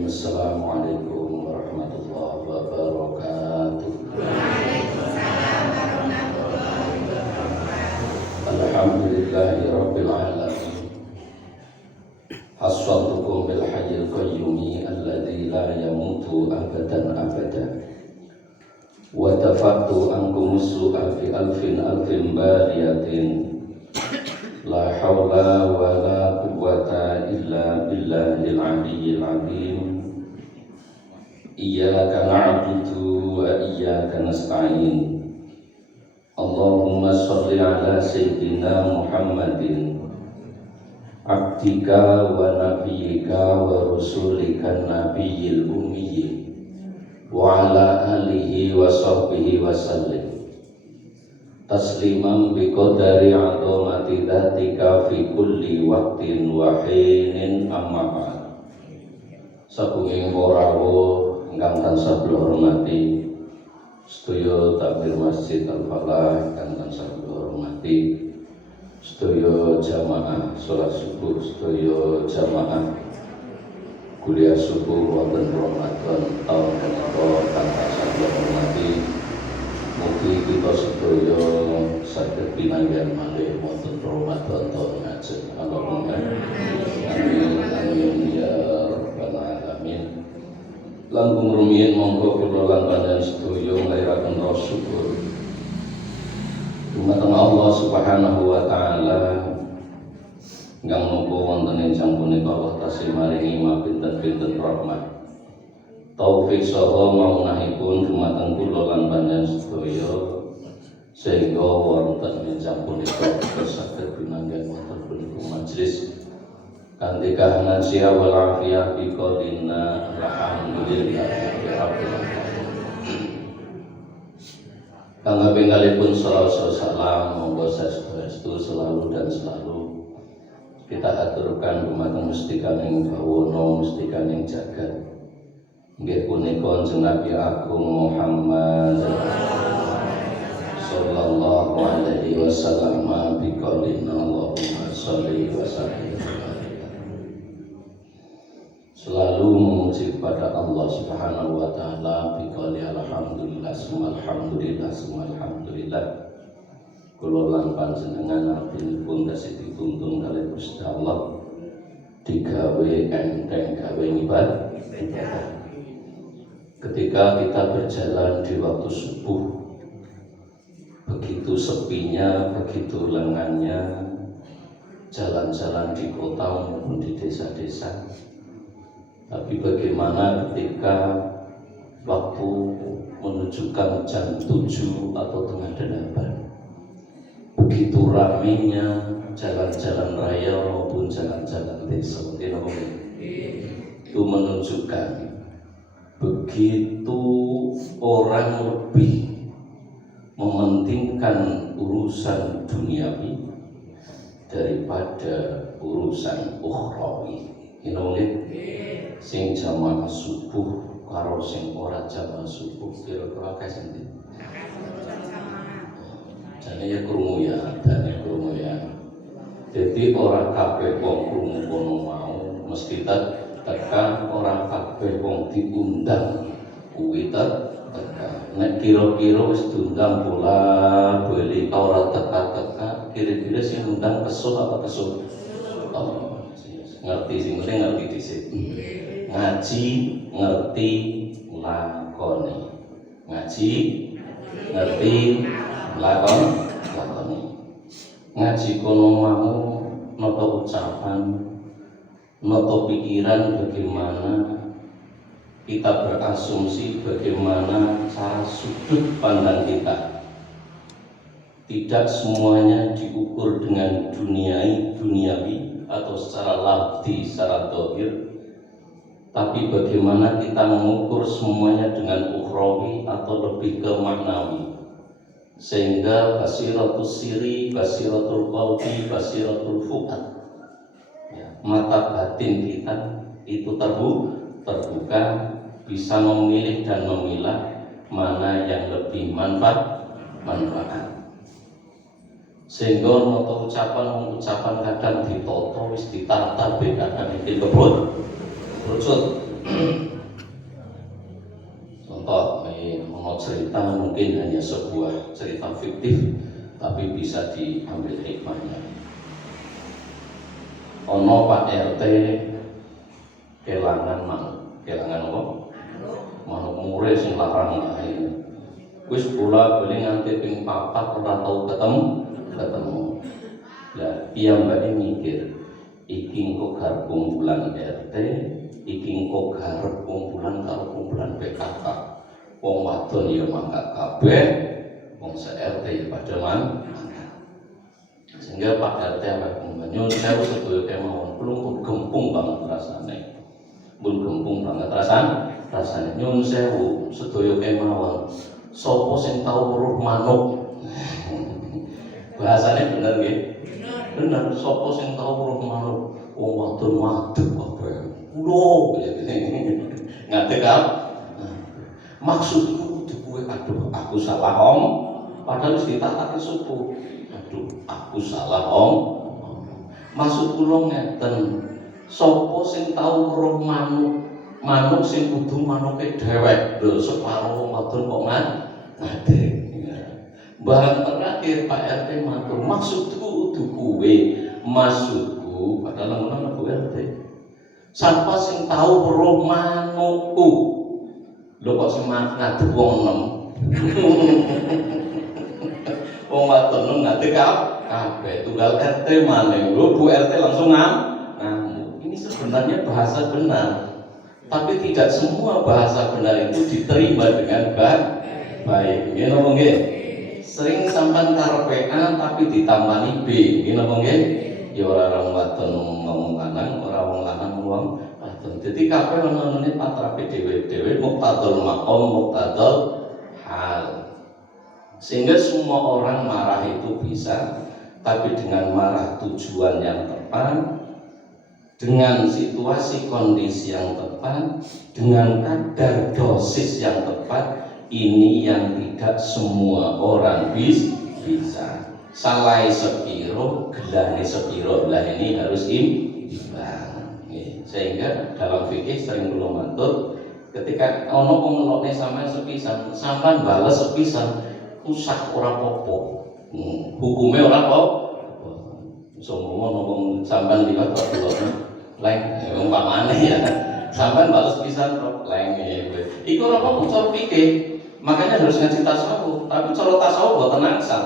Bismillahirrahmanirrahim. Assalamualaikum warahmatullahi wabarakatuh. Waalaikumsalam warahmatullahi wabarakatuh. Alhamdulillahi rabbil alamin. Hassaltukum bil hayyil qayyumi alladzi la yamutu abadan abada. Wa tafaqtu ankum su'a fi alfin bariyatin. La hawla wa la quwwata illa billahil aliyyil azim. Iyyaka na'budu wa iyyaka nasta'in. Allahumma sholli ala sayyidina Muhammadin abdika wa nabiyyika wa rasulika nabiyil ummi wa ala alihi wa sahbihi wa sallim tasliman biqadari 'azamati dzatika fi kulli waqtin wa hinin amma ba'd. Saking para rawuh ingkang tansah kula hormati, sedaya takmir Masjid Al-Falah ingkang tansah kula hormati, sedaya jamaah salat subuh, sedaya jamaah kuliah subuh wonten Ramadan taun menika tansah kula hormati. Mugi kita sedaya saged pinanggihan malih wonten Ramadan taun ngajeng. Allahumma amin amin ya rabbal alamin. Langkung rumiyin monggo kula lan panjenengan sedaya nglahiraken rasa syukur dumateng Allah Subhanahu wa taala ingkang napa wonten ingkang punika Allah tasih maringi mapinten-pinten rahmat taufik saha maunahipun dumateng kula lan panjenengan sedaya sehingga wonten ingkang punika saged pinanggihan wonten punika majelis kanthi kahanan sia wal afiyah bi qadinna alhamdulillahi rabbil alamin. Kangge penggalipun salawat salam monggo saestu selalu dan selalu kita aturkan dumateng Mustikaning Bawana Mustikaning Jagat nggih punika Kanjeng Nabi Agung Muhammad sallallahu alaihi wasallam bi qadinna Allahumma sholli wa sallim. Selalu memuji kepada Allah Subhanahu wa taala biqali alhamdulillah summa alhamdulillah. Kula lan panjenengan abdipun tasih dituntun kalih Gusti Allah digawe enteng gawe ibadah. Ketika kita berjalan di waktu subuh, begitu sepinya, begitu lengannya jalan-jalan di kota maupun di desa-desa. Tapi bagaimana ketika waktu menunjukkan jam 7 atau tengah 8, begitu ramainya jalan-jalan raya maupun jalan-jalan desa, itu menunjukkan begitu orang lebih mementingkan urusan duniawi daripada urusan ukhrawi. Sing jamaah subuh karo sing ora jamaah subuh kira-kira kae sinten? Jane ya krungu ya. Jadi orang kabeh wong krungu kono mau mesti tekan, orang kabeh wong diundang kuwi tekan. Nek kira-kira wis diundang bola bali ora teka-teka, kira-kira sing undang kesuk apa kesuk? Oh, ngerti sing penting ngerti dhisik. Ngaji ngerti lakoni. Ngaji ngerti lakoni. Ngaji kono mau nata ucapan, nata pikiran bagaimana kita berasumsi, bagaimana cara sudut pandang kita. Tidak semuanya diukur dengan duniawi atau secara lafzi, secara dhahir. Tapi bagaimana kita mengukur semuanya dengan ukhrawi atau lebih ke maknawi, sehingga basiratul siri, basiratul qalbi, basiratul fuad, mata batin kita itu terbuka, bisa memilih dan memilah mana yang lebih manfaat. Sehingga noto ucapan kadang ditoto wis ditata kadang iki kebut rucut cerita mungkin hanya sebuah cerita fiktif, tapi bisa diambil hikmahnya. Ono Pak RT kelangan apa? Manuk mure sing larang ae. Wis bola-bali nganti ping 4 ora tau ketemu. Lah piyambake mikir, iki engko garap kumpulan RT, iki engko garap kumpulan karo kumpulan PKK. Wong wadon ya mangkat kabeh, wong se-RT ya pada mangkat. Sehingga Pak RT ambek nyun sewu sedaya kemawon kula gempung banget rasane. Mun gempung banget rasane nyun sewu sedaya kemawon. Sopo sing tau weruh manuk? Bahasane bener nggih? Bener, sopo sing tau weruh manuk? Wong wadon madhep kabeh. Kula ngadeg kan? Maksudku kudu kowe aduh aku salah om, padahal wis ditatake subuh. Aduh aku salah om. Maksud kula ngeten, sapa sing tau weruh manuk sing kudu manuke dhewek. Lho separo wong wadon kok ngadeg. Barang terakhir Pak RT matur, maksudku kudu kowe. Maksudku padahal ngono Pak RT. Sapa sing tau weruh manukku? Lho kok sing ngadeg wong enem. Wong wadon ngadeg kabeh tunggal RT maneh. Lho Bu RT langsung ngamuk. Ini sebenarnya bahasa benar. Tapi tidak semua bahasa benar itu diterima dengan baik. Nggih napa nggih? Sering sampean karepe A tapi ditambani B. Nggih napa nggih? Ya ora wong wadon ngomong lanang, ora wong lanang ngomong. Jadi kabeh ana-anane patrape dhewe-dhewe muqtadul maqam muqtadul hal. Sehingga semua orang marah itu bisa, tapi dengan marah tujuan yang tepat, dengan situasi kondisi yang tepat, dengan kadar dosis yang tepat, ini yang tidak semua orang bisa. Salai sepiro, gelane sepiro, lah ini harus imbang. Sehingga dalam fikih sering belum mantul ketika ono pengeloknya sampai sepisan sampai balas sepisan rusak ora popo hukumnya ora popo semua ngomong sampai liwat peloknya leng umpamane ya sampai balas sepisan leng itu ora popo cara fikih makanya harus ngaji tasawuf tapi cara tasawuf buat tenang sal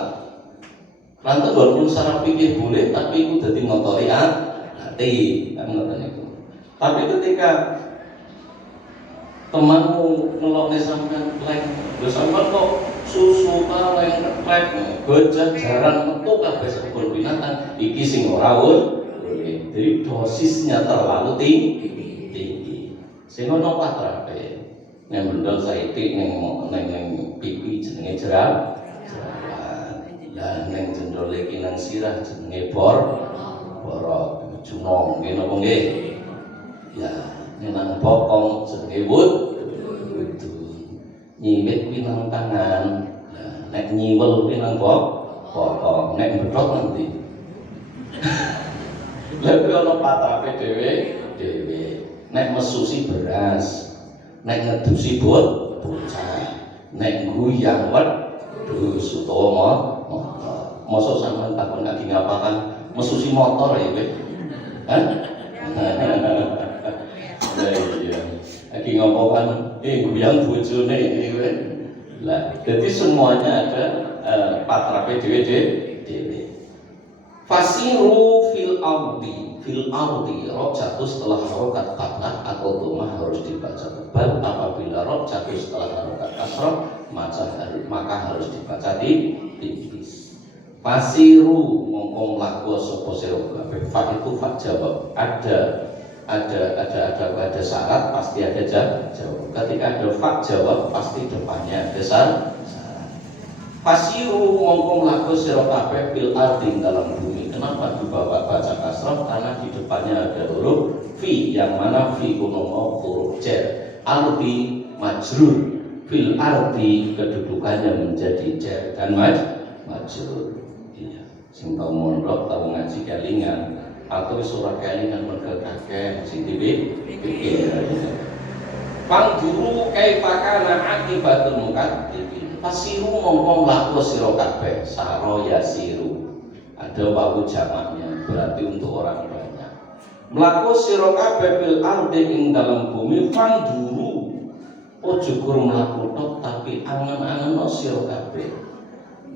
lantas walaupun secara fikih boleh tapi itu jadi ngotori hati kan ngoten itu. Tapi ketika temanmu ngelokne sampean leng, lho sampean kok susu kaleng ketrek, gojek jarang metu kabeh kebun binatang, iki sing ora boleh. Jadi dosisnya terlalu tinggi. Sing ono patrape. Nek bendol saiki ning pipi jenenge jerawat. Lah ning jendole iki nang sirah jenenge borok. Junong nggih napa nggih? Ya, nang bokong jenenge wudu. Nyiwit kuwi nang tangan. Nah, nek nyiwel kuwi nang bokong, nek bedhot nanti. Lha kuwi ana patrape dhewe. Nek mesusi beras, nek ngedusi bocah, nek guyang wedhus utawa motor. Mosok sampean takon lagi ngapakan mesusi motor ya kowe? Hah? Iya. Lagi ngomongan, guyang bojone ini kowe. Lah, jadi semuanya ada patrape dhewe. Fasiru fil ardi rob jatuh setelah harokat fathah atau dhammah harus dibaca tebal. Apabila rob jatuh setelah harokat kasrah maka harus dibaca tipis. Fasiru ngomong laku sapa sira kabeh. Fa itu fa jawab. Ada syarat pasti ada jawab. Ketika ada fa jawab pasti depannya ada syarat. Fasiru ngomong laku sira kabeh fil ardi dalam bumi. Kenapa dibawa baca kasrah? Karena di depannya ada huruf fi yang mana fi kuno huruf jar. Ardi majrur. Fil ardi kedudukannya menjadi jar dan majrur. Sing tau mondok tau ngaji kelingan atau surah kelingan mergo kakek sing pikir Pangduru kaifa kana akibatul mukadzibin. Fasiru mongko mlaku sira kabeh, saro yasiru. Ada wawu jamaknya, berarti untuk orang banyak. Mlaku sira kabeh fil ardi ing dalam bumi pangduru. Ojo kur mlaku tok tapi angen-angen sira kabeh.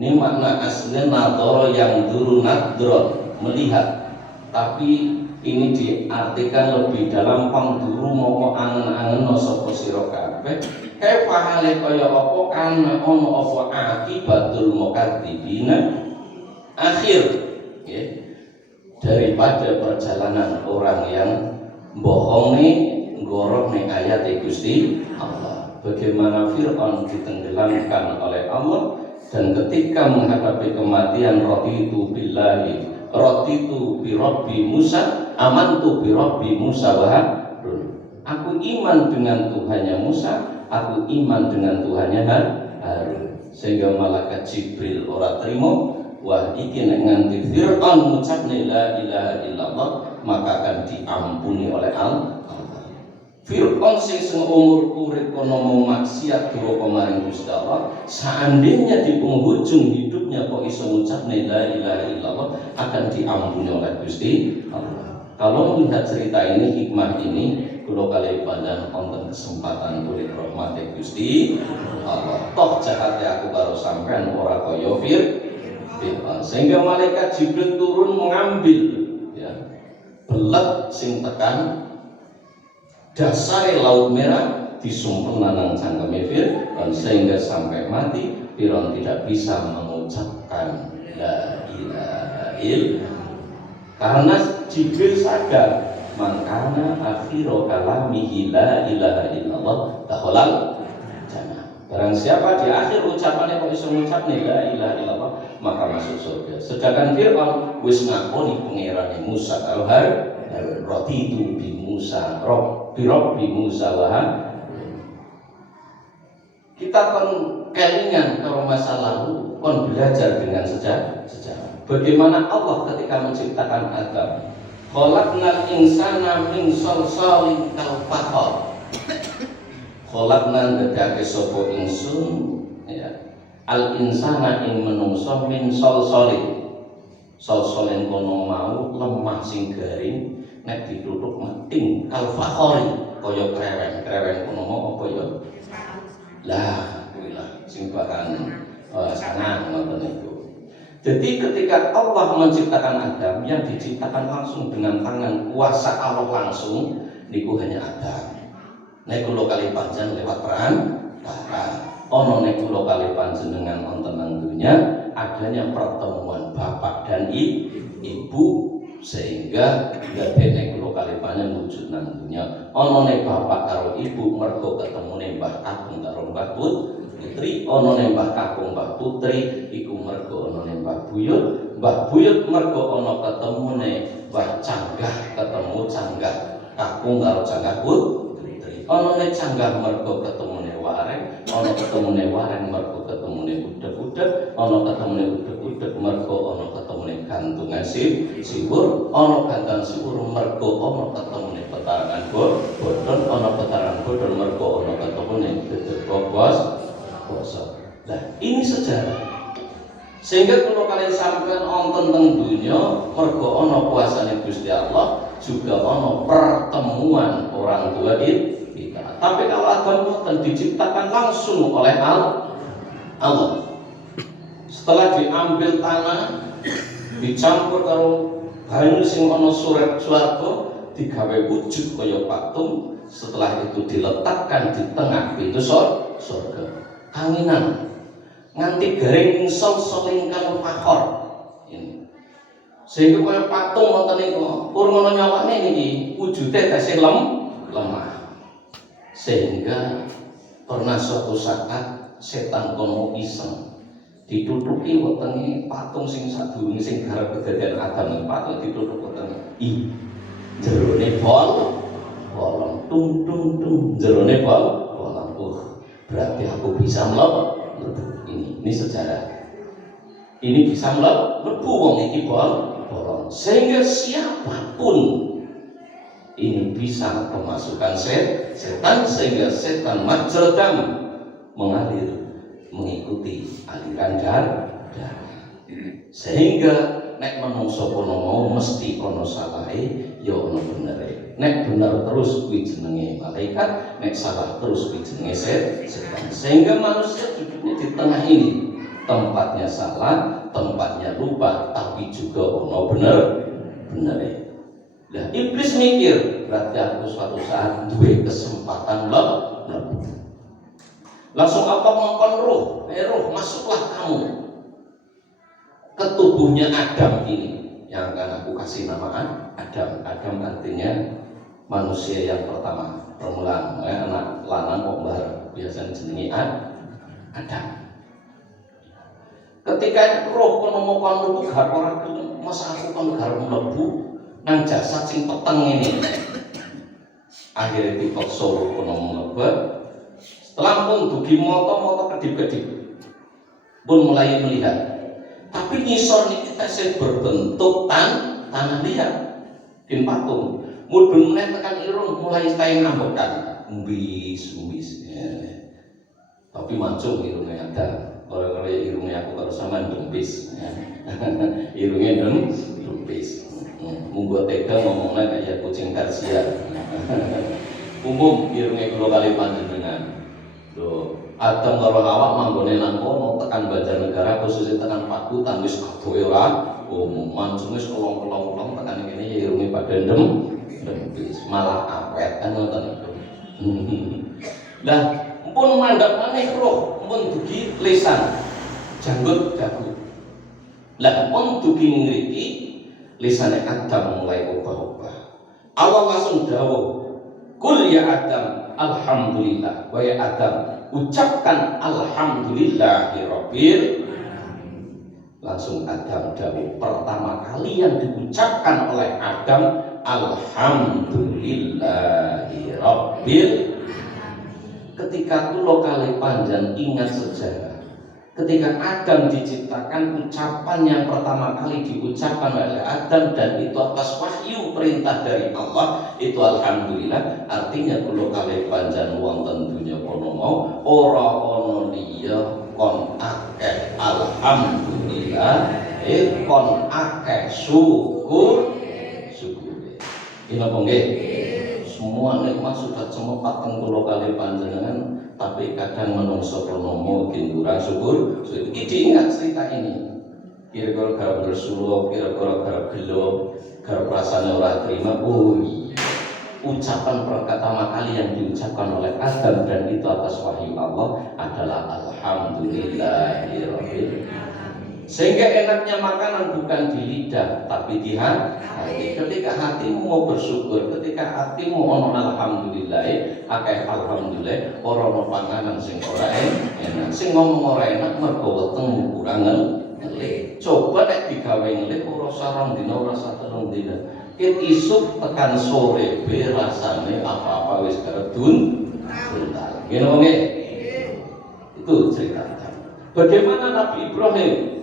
Ini makna aslinya nadoro yang dulu nadron, melihat. Tapi ini diartikan lebih dalam pangduru moko angen-angen sapa sira kabeh. Kaifa hale kaya apa kana ono apa akibatul mukadzibina akhir ya, daripada perjalanan orang yang bohong nih gorok nih ayat Gusti Allah. Bagaimana Fir'aun ditenggelamkan oleh Allah, dan ketika menghadapi kematian raditu billahi raditu bi rabbi Musa amantu bi rabbi Musa wa Harun. Aku iman dengan Tuhannya Musa, aku iman dengan Tuhannya Harun. Sehingga malaikat Jibril ora trimo, wah iki nek nganti Fir'aun ngucapne la ilaha illallah maka akan diampuni oleh Allah. Fir'aun sing seumur urip kono mau maksiat duraka maring Gusti Allah, seandainya di penghujung hidupnya kok iso ngucapne la ilaha illallah akan diampuni oleh Gusti Allah. Kalau melihat cerita ini, hikmah ini, kula kalih panjenengan wonten kesempatan kulit rahmate Gusti Allah. Toh jahate aku karo sampean ora kaya Fir'aun. Sehingga malaikat Jibril turun mengambil ya, belet sing tekan dasar laut merah disumpel nang cangkeme Fir'aun, sehingga sampai mati Fir'aun tidak bisa mengucapkan la ilaha illallah. Karena Jibril sadar mangkana akhiru kalamihi la ilaha illallah dakhalal jannah. Barang siapa di akhir ucapannya kok iso ngucapne la ilaha illallah maka masuk surga. Sedangkan Fir'aun wis ngakoni pangerane Musa karo Harun, raditu bi Musa Rabbi Musa wa Harun. Kita kon kelingan kalau masa lalu, kon belajar dengan sejarah. Bagaimana Allah ketika menciptakan Adam, khalaqnal insana min salsalin kal fakhar. Khalaqna ndadake sapa ingsun ya, al insana ing menungso min salsalin. Salsalin kono mau lemah sing garing, nek dituthuk meting kal fakhari kaya krewen kono mau apa ya? Lah, kuwi lah sing bahan sanang ngoten niku. Jadi ketika Allah menciptakan Adam, yang diciptakan langsung dengan tangan kuasa Allah langsung niku hanya Adam. Nek kula kali panjang lewat peran. Ono nek kula kali panjenengan wonten nang dunya adanya pertemuan bapak dan ibu, sehingga dadene kula kali panjang wujud nang dunya. Ono nek bapak karo ibu mergo ketemune Mbah Kakung karo Mbah Putri, ono nek Mbah Kakung Mbah Putri iku mergo ono nek Mbah Buyut mergo ono ketemune Mbah Canggah ketemu Canggah Kakung karo Canggah Putri. Ono nek Canggah mergo ketemune Wareng, ono ketemune Wareng mergo ketemune udeg-udeg, ono ketemune udeg-udeg mergo ono ketemune gantungan siwur, ono gantungan siwur mergo ono ketemune petarangan bodon, ono petarangan bodon mergo ono ketemune dedek bos. Nah, ini sejarah. Sehingga kalau kalian sampean wonten teng dunya mergo ana kuasane Gusti Allah, juga ana pertemuan orang tua kita. Tapi kalau Adam boten diciptakan langsung oleh Allah. Setelah diambil tanah, dicampur karo banyu sing ana surat swarga, digawe wujud kaya patung, setelah itu diletakkan di tengah pintu surga. Kanginan nganti garing sol-soling kal fakhor ini. Sehingga kaya patung wonten niku purna nyawane niki wujude tasih lemah. Sehingga pernah suatu saat setan kono iseng ditutuki wetenge patung sing sadurunge sing garap kedadian Adam patung ditutup wetenge jerone bolong tung jerone bolong. Berarti aku bisa mlebu. Ini sejarah. Ini bisa mlebu wong iki bolong. Sehingga siapapun ini bisa kemasukan setan sehingga setan majradam mengalir mengikuti aliran darah, sehingga nek menungso kono mau mesti kono salahe ya ono benere. Nek bener terus kuwi jenenge malaikat, nek salah terus kuwi jenenge setan. Sehingga manusia duduknya di tengah ini, tempatnya salah, tempatnya lupa, tapi juga ono benere. Nah, iblis mikir, berarti aku suatu saat duwe kesempatan mlebu. Langsung apa ngongkon roh, masuklah kamu ke tubuhnya Adam ini, yang akan aku kasih nama Adam. Adam artinya manusia yang pertama, permulaan, anak lanang kok bareng, biasanya jenenge Adam. Ketika roh kono mau mlebu gar ora gelem, masa aku kon gar mlebu nang jasad sing peteng ini. Akhirnya dipaksa kono mlebet. Setelah pun dugi moto kedip-kedip pun mulai melihat. Tapi ngisor niki tesih berbentuk tanah liat. Kin patung. Mudhun meneh tekan irung mulai tae ngambekan. Umbis. Ya. Tapi mancung irungnya ada. Kalau irungnya aku terus sama dempis. Ya. Irungnya dempis. Munggo tega ngomongnya kayak kucing Persia. Umum irungnya kula kali panjenengan. Loh, Adam karo Hawa manggone nang kono tekan Banjarnegara khususnya tekan Pakutan wis kadoe ora umum mancung wis kolong-kolong tekan ngene ya irunge padha dempis malah awet kan ngoten niku. Lah, pun mandhap maneh roh, pun dugi lisan, janggut dagu. Lah, pun dugi ngriki lisane Adam mulai obah-obah. Allah langsung dawuh, "Qul ya Adam, alhamdulillah." Wahai Adam, ucapkan alhamdulillahirabbil. Langsung Adam dawuh, pertama kali yang diucapkan oleh Adam alhamdulillahirabbil. Ketika kula kali panjang ingat sejarah, ketika Adam diciptakan, ucapan yang pertama kali diucapkan oleh Adam dan itu atas wahyu perintah dari Allah itu alhamdulillah. Artinya kula kali panjang wonten dunya kono mau ora ana liya kon akeh alhamdulillah, kon akeh syukur. Ini apa nggih? Semua nikmat sudah cemepat teng kula kali panjenengan, tapi kadang menungso kronomo kurang syukur. Iki diingat cerita ini. Kira-kira garap bersuruh, kira-kira garap gelo, garap rasanya ora terima. Ucapan pertama kali yang diucapkan oleh Adam dan itu atas wahyu Allah adalah alhamdulillahirabbil. Sehingga enaknya makanan bukan di lidah tapi di hati. Ketika hatimu mau bersyukur, ketika hatimu ono alhamdulillah, akeh alhamdulillah, ora ono panganan sing ora enak. Sing ngomong ora enak mergo wetengmu kurang ngelih. Coba nek digawe ngelih ora sareng dina ora satelung dina. Ket isuk tekan sore be rasane apa-apa wis keredun. Ngene wonge. Itu cerita. Bagaimana Nabi Ibrahim?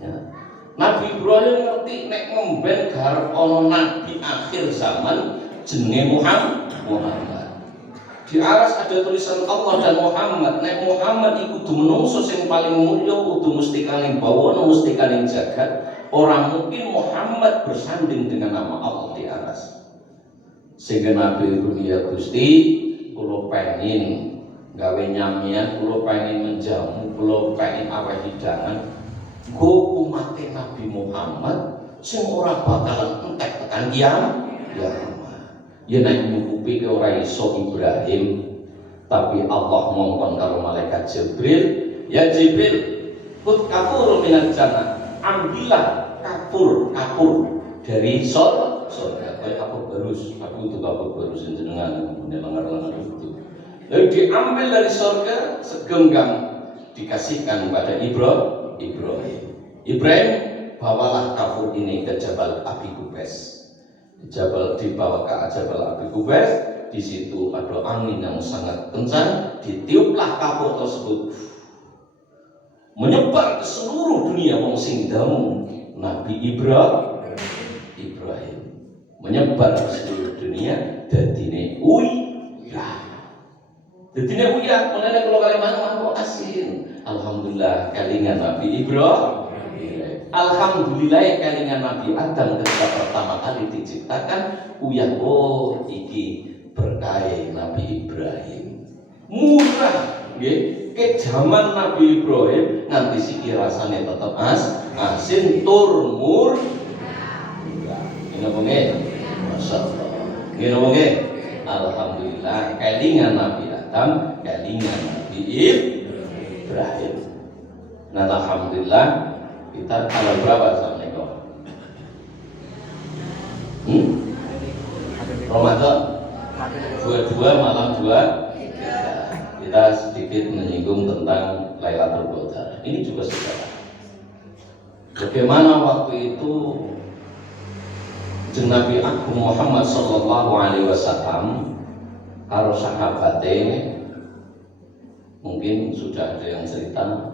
Ya. Nabi Ibrahim ngerti nek ngomben garap ana nabi akhir zaman jenenge Muhammad. Di aras ada tulisan Allah dan Muhammad. Nek Muhammad iku kudu menungso sing paling mulya, kudu mesti kaling bawana, mesti kaling jagat. Orang mungkin Muhammad bersanding dengan nama Allah di aras. Sehingga Nabi dunia Gusti, kula pengin gawe nyamian, kula pengin menjamu, kula pengin aweh hidangan. Go umat Nabi Muhammad sing ora bakalan entek tekan kiamat. Ya nek nyukupi ke ora iso Ibrahim, tapi Allah ngongkon karo malaikat Jibril, ya Jibril, kut kafur minal jannah, ambillah kapur dari surga. Kayak kapur barus, aku itu kapur barus jenengan lengar-lengar itu. Lalu diambil dari surga segenggam dikasihkan pada Ibrahim, bawalah kafur ini ke Jabal Abi Qubais. Dibawa ke Jabal Abi Qubais. Di situ ada angin yang sangat kencang, ditiuplah kafur tersebut, menyebar ke seluruh dunia. Wong sing dangu Nabi Ibrahim menyebar ke seluruh dunia. dunia dadine uyah. Dadine uyah menene kula kali manuk asin. Alhamdulillah kalingan Nabi Ibrahim. Alhamdulillah kalingan Nabi Adam ketika pertama kali diciptakan uyah iki berkah Nabi Ibrahim. Murah nggih. Ke zaman Nabi Ibrahim nganti siki rasane tetep asin tur mur. Ini apa nggih? Masyaallah. Nggih apa nggih? Alhamdulillah kelingan Nabi Adam, kelingan Nabi Ibrahim. Nah, alhamdulillah kita tanggal berapa Assalamualaikum? Ramadan 22 malam 2 kita sedikit menyinggung tentang Lailatul Qadar. Ini juga sejarah. Bagaimana waktu itu Nabi Agung Muhammad sallallahu alaihi wasallam karo sahabate, mungkin sudah ada yang cerita,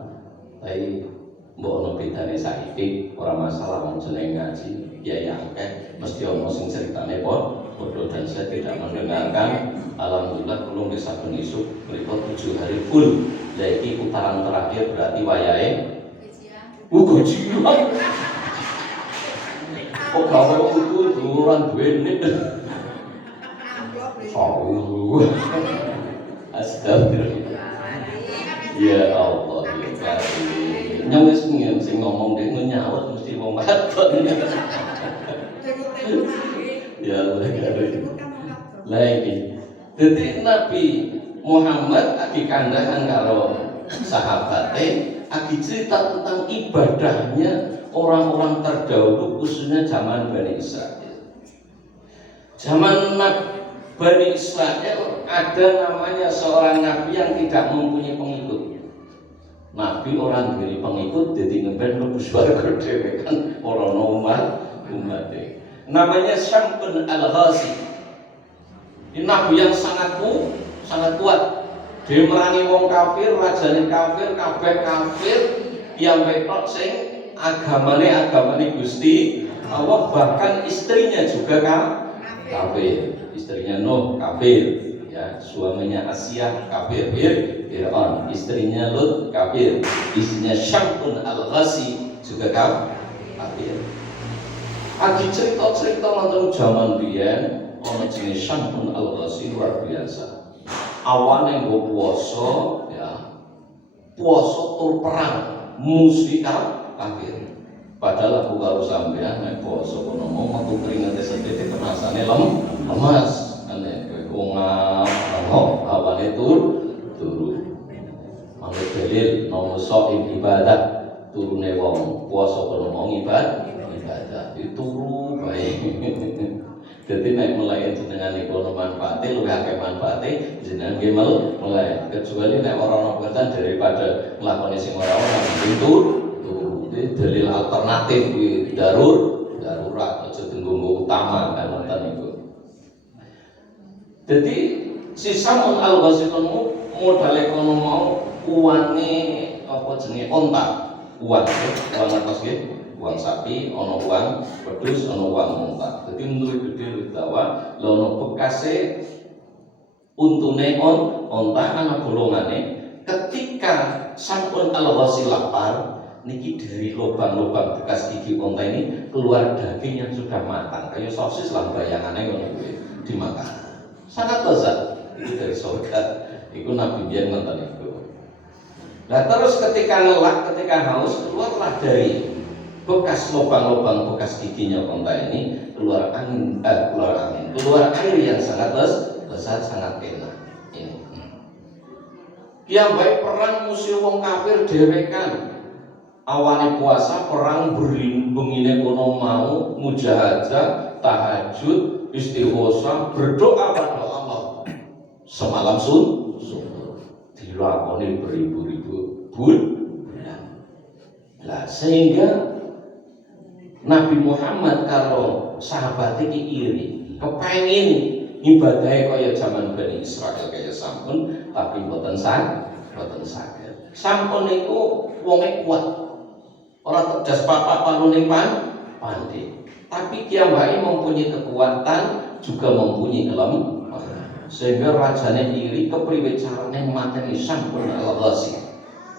tapi mbok ono bedane saiki ora masalah wong jeneng ngaji ya akeh mesti ono sing ceritane padha dan saya tidak mendengarkan. Alhamdulillah kula nggih saben isuk mriku 7 hari full. Lah iki putaran terakhir berarti wayahe gajian. Kok kalau itu duran duit astagfirullah. Ya Allah ya Karim. Nyawis sing ngomong dek nyaut mesti wong wadon. Ya Allah Karim. Lagi. Jadi Nabi Muhammad agi kandangan karo sahabate agi cerita tentang ibadahnya orang-orang terdahulu khususnya zaman Bani Israel. Zaman Bani Israel ada namanya seorang nabi yang tidak mempunyai pengikut. Nabi orang diri pengikut jadi ngemben mlebu swarga dhewe kan ora umat. Namanya Syam bin Al-Ghazi. Ini nabi yang sangat kuat. Dia merangi wong kafir, rajane kafir, kabeh kafir, yang betok sing agamane Gusti Allah, bahkan istrinya juga kafir. Istrinya Nuh kafir, ya, suaminya Asyah kafir, Fir'aun, istrinya Lut kafir, istrinya Syam'un Al-Ghazi juga kafir. Agi cerita-cerita tentang zaman biyen ana jenis Syam'un Al-Ghazi luar biasa. Awane nggo puasa, ya. Puasa tur perang musuh kafir. Padahal aku karo sampean nek poso kono mau metu keringete sethithik rasane lemas. Nek kowe ngomong awane turu. Mangke dalil nomor sok ibadat turune wong puasa kono mau ibadah itu turu bae. Jadi nek mulai jenengan iku manfaate luwih akeh manfaate jenengan nggih mulai kecuali nek ora ono ketan daripada nglakoni sing ora-ora itu dalil alternatif kuwi darurat aja tunggu utama kan wonten niku. Jadi si Syam'un Al-Ghazi modale kono mau uwange apa jenenge onta. Uang atas nggih, uang sapi, ana uang wedhus, ana uang onta. Dadi menurut gede dawa lha ana bekase untune onta ana bolongane. Ketika Syam'un Al-Ghazi lapar, niki dari lubang-lubang bekas gigi onta ini keluar daging yang sudah matang, kayak sosis lah bayangannya ngono kuwi dimakan. Sangat lezat. Itu dari surga. Iku Nabi biyen nonton itu. Nah terus ketika lelah, ketika haus, keluarlah dari bekas lubang-lubang bekas giginya onta ini keluar air yang sangat lezat, sangat enak. Ini. Yang baik perang musuh wong kafir dewekan. Awane puasa perang bengine kono mau mujahadah, tahajud, istighosa, berdoa pada Allah semalam suntuk dilakoni beribu-ribu bulan. Lah sehingga Nabi Muhammad kalau sahabat iki iri, kepengin ibadahe kaya zaman Bani Israil kaya sampun, tapi mboten saged. Sampun niku wonge kuat. Ora terdas papa panuning pandai. Tapi kiambai mempunyai kekuatan juga mempunyai kelemahan. Sehingga rajanya iri kepriwe carane mateni Sampun Al-Ghazi.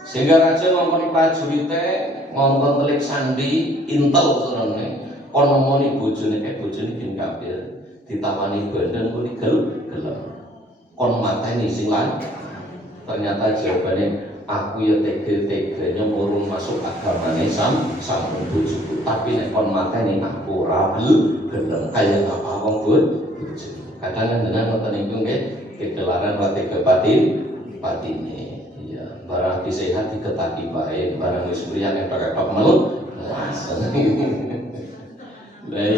Sehingga raja ngongkon prajurite ngongkon telik sandi intel serene kon ngomoni bojone kek bojone ben kafir ditawani bandeng kuli gelem kon mateni sing lan. Ternyata jawabannya aku ya tega-teganya murung masuk agamane sampun bojoku tapi nek kon mateni aku ora gelem kaya apa wong bojo. Kadang dengan ngoten niku nggih kegelaran wa tega patine. Iya, barang disehat diketaki bae, barang wis mriyane pakai tok melas. Baik.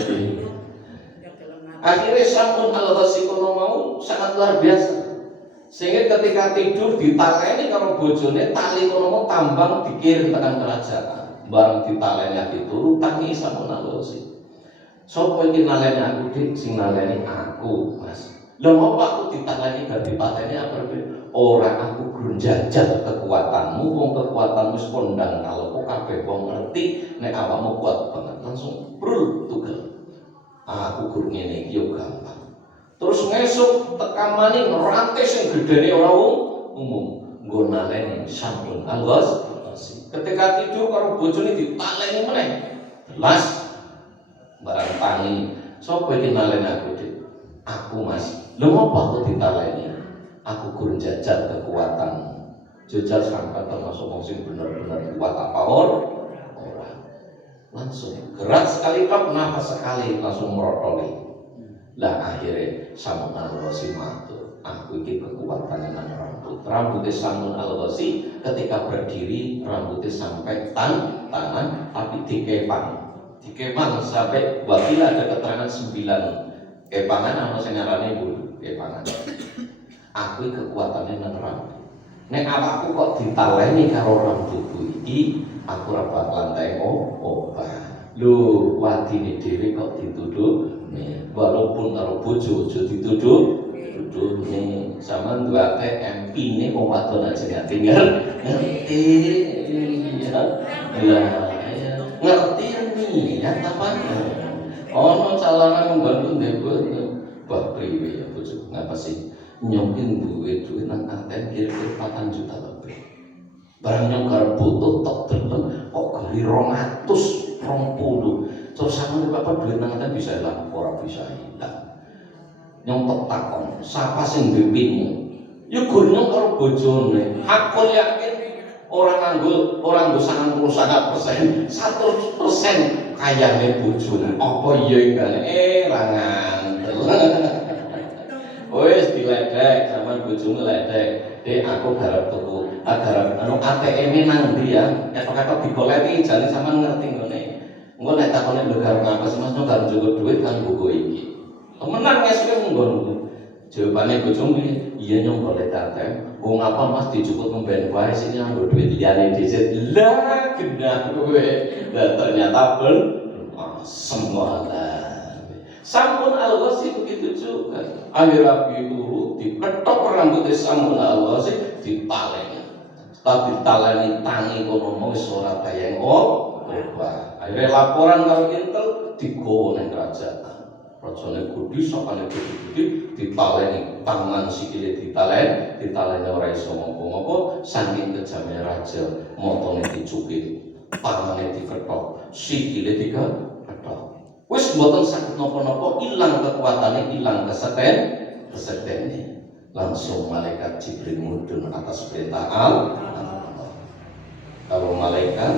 Akhirnya Sampun Al-Ghazi kono mau sangat luar biasa. Sehingga ketika tidur ditaleni karo bojone tali kono mau tambang dikirim tekan kerajaan. Barang ditaleni dituru tangi Sampun Al-Ghazi. Sopo iki naleni aku dik sing naleni aku, Mas. Lha ngopo aku ditaleni ganti pateni apa ora aku gur njajal kekuatanmu, wong kekuatanmu wis kondang kalau kabeh wong ngerti nek awakmu kuat banget langsung brul tugel. Aku gur ngene iki yo gampang. Terus ngesuk tekamane rantai sing gedene ora umum, nggo naleni Sampun Al-Ghazi. Ketika tidur karo bojone ditaleni meneh. Jelas barang tangi, sapa iki naleni aku dik? Aku Mas. Lha ngopo aku ditaleni? Aku kurang jajal kekuatan. Jajal sampai termasuk wong sing bener-bener kuat apa ora. Langsung gerak sekali kok nafas sekali langsung merotoli. Lah akhirnya Sampun Al-Ghazi matur, aku iki kekuatan nang rambut. Rambutnya Sampun Al-Ghazi ketika berdiri rambutnya sampai tangan tapi dikepang. Dikepang sampai wakila ada keterangan 9 kepangan ana sing ngarani kepangan. Aku kekuatannya nang rambut. Nek awakku kok ditaleni karo rambutku iki, aku ora bakalan teko obah. Lho, wadine dhewe kok dituduh nih, walaupun karo bojo dituduh nih, sama dua TM ini wong wadon aja nggak tinggal ngerti, ngerti nih, ya tapane. Ono calana membantu ndek bah priwe ya bojo, ngapa sih nyongkin duit nang ATM kira-kira 4 juta lebih. Barang nyong karo butuh tok deleng kok gali 220. Terus sama bapak duit nang ATM bisa hilang, ora bisa hilang. Nyong tok takon, sapa sing bimbingmu? Ya gur nyong karo bojone. Aku yakin orang nganggo 99%, 1% kayane bojone. Apa iya ingane ra ngandel. Wis diledek sama bojomu ledek. Dek aku garap tuku, garap ATM nang ndi ya? Ketok-ketok digoleki jane sampean ngerti ngene. Engko nek takone lho garap apa sih Mas, garap njogo duit kan buku iki. Temenan ngesuke nggon. Jawabane bojomu iya nyong golek ATM. Wong apa Mas dijupuk mben wae sing nganggo duit liyane dhisik. Lah genah kowe. Lah ternyata semua Sampun Al-Ghazi begitu juga. Akhir api turu diketok rambutnya Sampun Al-Ghazi ditaleni. Tapi ditaleni tangi kono wis ora kaya obah. Akhirnya laporan karo intel digowo nang kerajaan. Rajane Gudi sapane Gudi ditaleni tangan sikile ditaleni ora iso ngopo-ngopo saking kejame raja, motone dicukit, tangane diketok, sikile diketok. Wis mboten saged napa-napa, ilang kekuatane, ilang kesetene. Langsung malaikat Jibril mudhun atas perintah Allah. Kalau malaikat,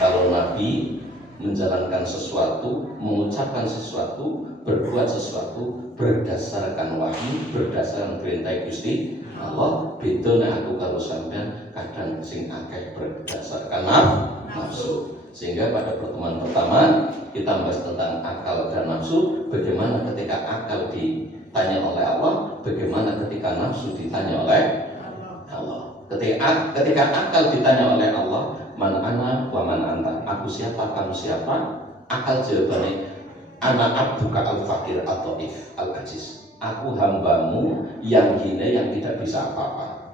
kalau nabi menjalankan sesuatu, mengucapkan sesuatu, berbuat sesuatu berdasarkan wahyu, berdasarkan perintah Gusti Allah. Beda nek aku karo sampean kadang sing akeh berdasarkan nafsu. Sehingga pada pertemuan pertama kita bahas tentang akal dan nafsu. Bagaimana ketika akal ditanya oleh Allah, bagaimana ketika nafsu ditanya oleh Allah. Ketika akal ditanya oleh Allah, man ana wa man anta, aku siapa, kamu siapa? Akal jawabannya, ana abduka al-fakir at-taif al-ajiz, aku hambamu yang hina yang tidak bisa apa-apa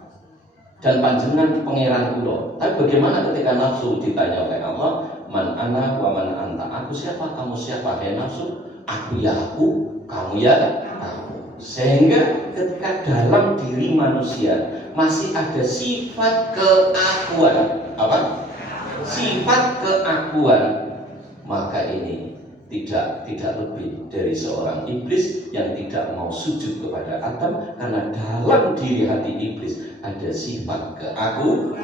dan panjenengan pangeran kula. Tapi bagaimana ketika nafsu ditanya oleh Allah, man ana wa man anta, aku siapa, kamu siapa? Hai nafsu, aku ya aku, kamu ya kamu. Sehingga ketika dalam diri manusia masih ada sifat keakuan, apa? Sifat keakuan, maka ini tidak lebih dari seorang iblis yang tidak mau sujud kepada Adam, karena dalam diri hati iblis ada sifat keakuan.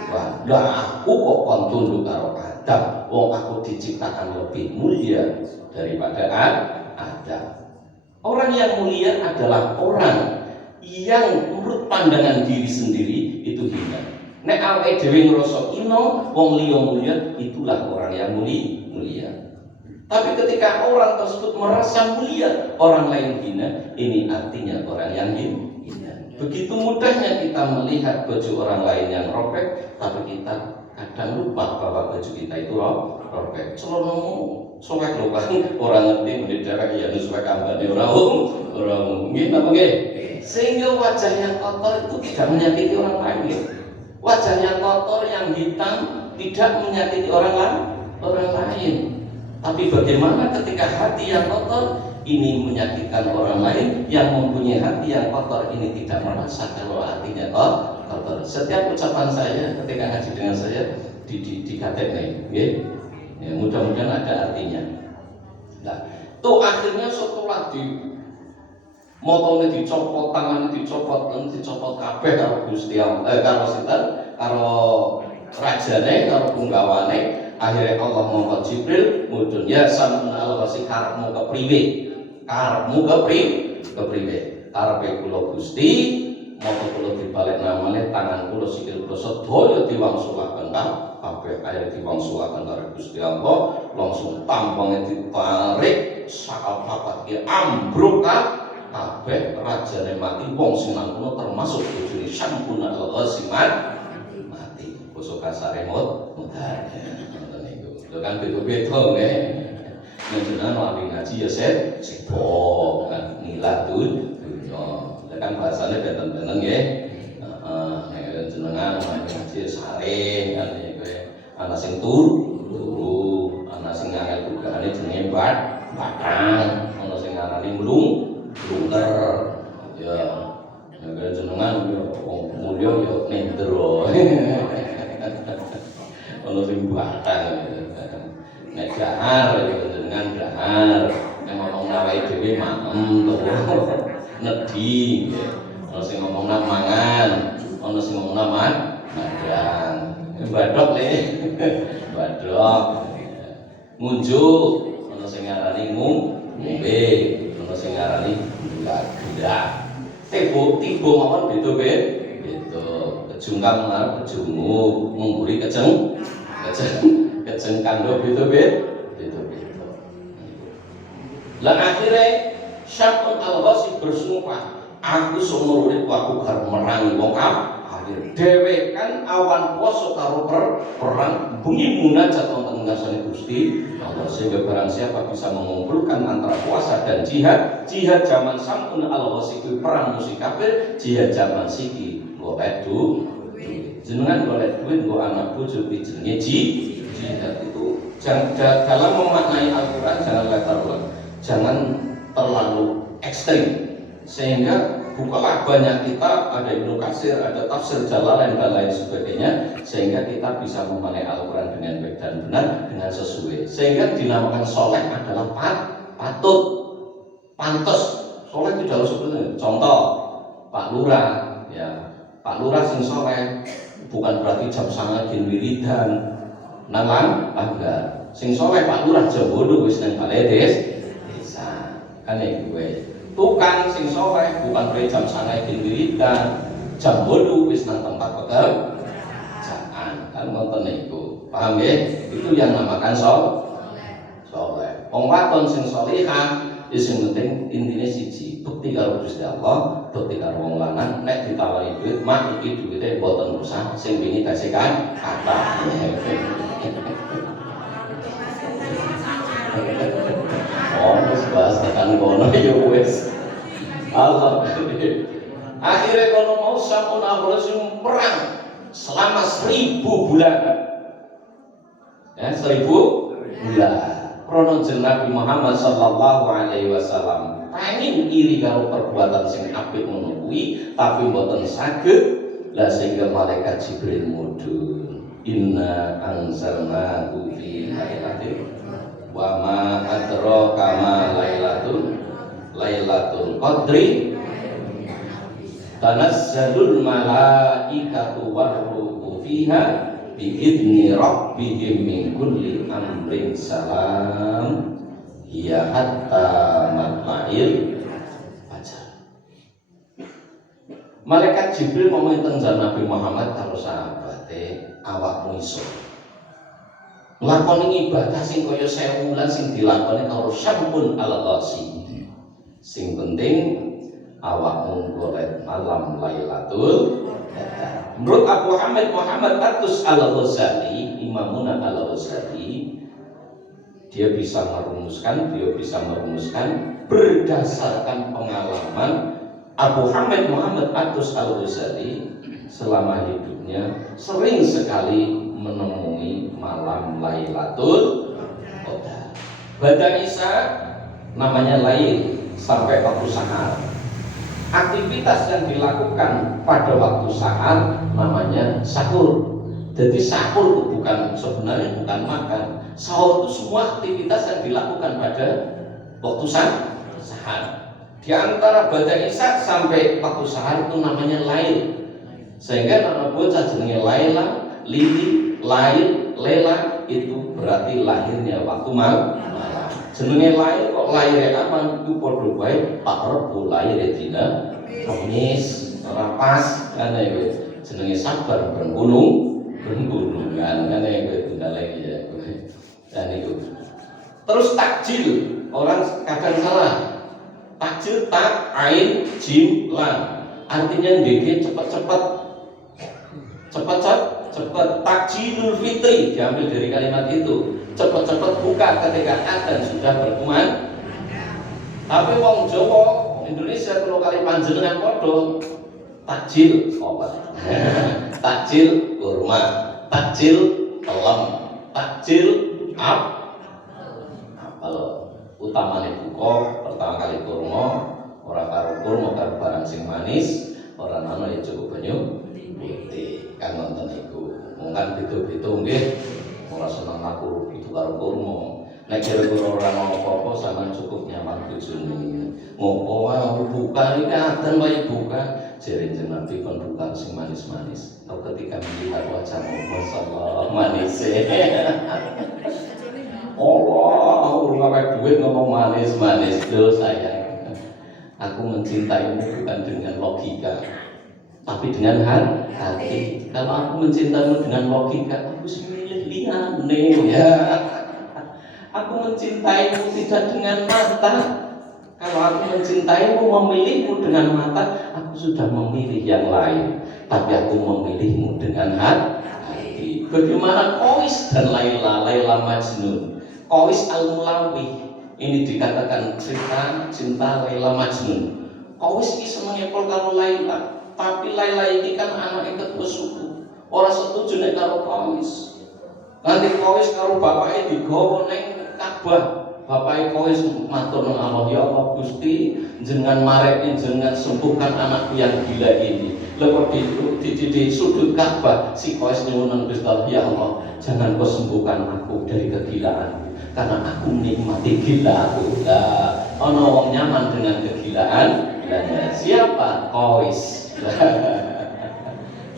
Lah aku kok kon tunduk karo Adam, wong aku diciptakan lebih mulia daripada Adam. Orang yang mulia adalah orang yang menurut pandangan diri sendiri itu hina. Nek awake dhewe ngrasa ino, wong liya mulia, itulah orang yang mulia. Tapi ketika orang tersebut merasa mulia, orang lain hina, ini artinya orang yang hina. Begitu mudahnya kita melihat baju orang lain yang robek, tapi kita kadang lupa bahwa baju kita itu robek. Celonomu sobek lho kan, orang ngerti mendadak ya sobek ambane orang nggih napa nggih. Sehingga wajah yang kotor itu tidak menyakiti orang lain. Wajah yang kotor yang hitam tidak menyakiti orang lain. Tapi bagaimana ketika hati yang kotor ini menyakitkan orang lain, yang mempunyai hati yang kotor ini tidak merasa kalau hatinya kotor. Setiap ucapan saya ketika ngaji dengan saya dikatek nih, ya, mudah-mudahan ada artinya. Nah, tuh akhirnya setelah motone dicopot, tangannya dicopot kabeh karo Gusti Allah, karo sinten, karo rajane, karo punggawane. Akhirnya Allah mongko Jibril mudhun ya sampeyan Allah sing karepmu kepriwe? Karepmu kepriwe? Karepe kula Gusti, mongko kula dibalik namane tangan kula sikil kula sedaya diwangsulaken kabeh akhire diwangsulaken karo Gusti Allah, langsung tampangnya ditarik sakal papat ki ambruk kabeh rajane mati, wong sing nang kono termasuk bojone Syamsun al-Ghasimat mati. Basa kasare mudhar. Lho kan beda-beda nggih. Nek jenengan lagi ngaji ya sibuk kan milah dunya. Lha kan bahasane benten-benten nggih. Heeh, nek jenengan lagi ngaji saring kan kowe ana sing turu, ana sing ngangel bugane jenenge batang, ana sing ngarani mlungker. Ya. Nek jenengan wong mulya ya nendro. Ana sing batang. Nek dahar ya jenengan dahar, nek ngomong awake dhewe maem to. Nedhi nggih. Ana sing ngomong mangan, ana sing ngomong madang. Badhok le. Badhok. Ngunjuk, ana sing ngarani ngombe, ana sing ngarani gak. Tiba mawon beda-beda. Kejungkang lan kejunguk, mungguri kejeng kandho beda-beda. Lah akhirnya Syamsun al-Ghasimat bersumpah, aku seumur urip aku garep merangi wong kafir. Dhewe kan awan kuasa karo perang bunyi munajat wonten ngasane Gusti Allah, sehingga barang siapa bisa mengumpulkan antara puasa dan jihad zaman Syamsun al-Ghasimat perang musuh kafir, jihad zaman siki golek duit. Jenengan golek duit nggo anak bojo jenenge jihad itu. Dalam memaknai Al-Quran jangan terlalu ekstrim, sehingga bukalah banyak kitab, ada Ibnu Katsir, ada tafsir Jalalain dan lain sebagainya, sehingga kita bisa memaknai Al-Quran dengan baik dan benar, dengan sesuai, sehingga dinamakan soleh adalah patut, pantas. Soleh tidak harus seperti itu. Contoh Pak Lurah, ya Pak Lurah sing soleh bukan berarti jam sangat wiridan nang agak sing soleh Pak Lurah Jambodo wis nang balai desa kan iki kowe. Tukang sing soleh bukan berarti jam sangat wiridan Jambodo wis nang tempat pekerjaan kan ngoten niku. Paham ya? Itu yang namakan soleh. Wong wadon sing salihah sing penting intine siji, bukti karo Gusti Allah, bukti karo wong lanang, nek ditawari duit, mak iki duwite mboten usah, sing wingi kasihkan kata. Oh, wis bahas tekan kono ya wis. Allah. Akhirnya kono mau Syamsun al-Ghasimat perang selama 1000 bulan. Ya, 1000 bulan. Krana jeneng Nabi Muhammad sallallahu alaihi wasallam pengin iri karo perbuatan sing apik ngono kuwi tapi mboten saged. Lah sehingga malaikat Jibril mudhun, inna anzalnahu fi lailatin wa ma adraka ma lailatul qadri tanazzalul malaikatu war-ruhu fiha biidzni rabbihim min kulli amrin salam ya hatta matla'il fajar. Malaikat Jibril ngomong tentang Nabi Muhammad karo sahabate, awakmu iso nglakoni ibadah sing kaya 1000 wulan sing dilakoni karo sampun al-qasi. Sing penting awakmu golek malam Lailatul Qadar. Menurut Abu Hamid Muhammad Atus Al-Ghazali, Imamuna Al-Ghazali, dia bisa merumuskan berdasarkan pengalaman Abu Hamid Muhammad Atus Al-Ghazali selama hidupnya sering sekali menemui malam Lailatul Qadar. Bada Isya namanya lain sampai waktu sahar. Aktivitas yang dilakukan pada waktu sahar namanya sahur. Jadi sahur itu sebenarnya bukan makan. Sahur itu semua aktivitas yang dilakukan pada waktu sahar. Di antara bada Isya sampai waktu sahar itu namanya lail. Sehingga nama bocah jenenge Laila, Lili, Lail, Lela itu berarti lahirnya waktu malam. Jenenge lail kok lahir aman itu padha wae Pak Rebo lahir dina Kamis ora pas kan iki jenenge sabar ben gunung kan iki tunggal lagi ya. Dan itu. Terus takjil, orang kadang salah. Takjil tak ain jim lam. Artinya DG cepat-cepat. Takjilul fitri diambil dari kalimat itu. Cepat-cepat buka ketika adzan sudah berkumandang. Tapi wong Jawa, Indonesia kalau kali panjenengan padha takjil apa? Takjil kurma, takjil telem, takjil apel. Utamane buka pertama kali kurma, ora karo kurma karo barang sing manis, ora ana ya cukup banyu putih. Kan nonton iku. Mungkin beda-beda nggih. Ora seneng aku itu karo kurma. Nek kira-kira ora ono apa-apa sampean cukup nyaman bojone. Ngopo wae aku buka iki adan wae buka. Jere Nabi kon buka sing manis-manis. Atau ketika melihat wajahmu masyaallah manis. Allah, aku ngawek duit ngomong manis-manis lho sayang. Aku mencintaimu bukan dengan logika, tapi dengan hati. Kalau aku mencintaimu dengan logika, aku milih liyane ya. Aku mencintaimu tidak dengan mata. Kalau aku mencintaimu, memilihmu dengan mata, aku sudah memilih yang lain. Tapi aku memilihmu dengan hati. Bagaimana Qais dan Laila Majnun? Qais Al-Mulawi ini dikatakan cerita cinta Laila Majnun. Qais ini seneng karo Laila, tapi Laila ini kan anak ketua suku. Orang setuju nek karo Qais. Nanti Qais karo bapaknya digawa ning Ka'bah. Bapaknya Qais matur nang Allah, ya Allah Gusti, jenengan mareki jenengan sembuhkan anakku yang gila ini. Lalu di sudut Ka'bah si Qais nyuwun nang Gusti Allah, ya Allah, jangan kau sembuhkan aku dari kegilaan. Karena aku menikmati gila aku. Lah, ono wong nyaman dengan kegilaan. Lah, siapa? Qais.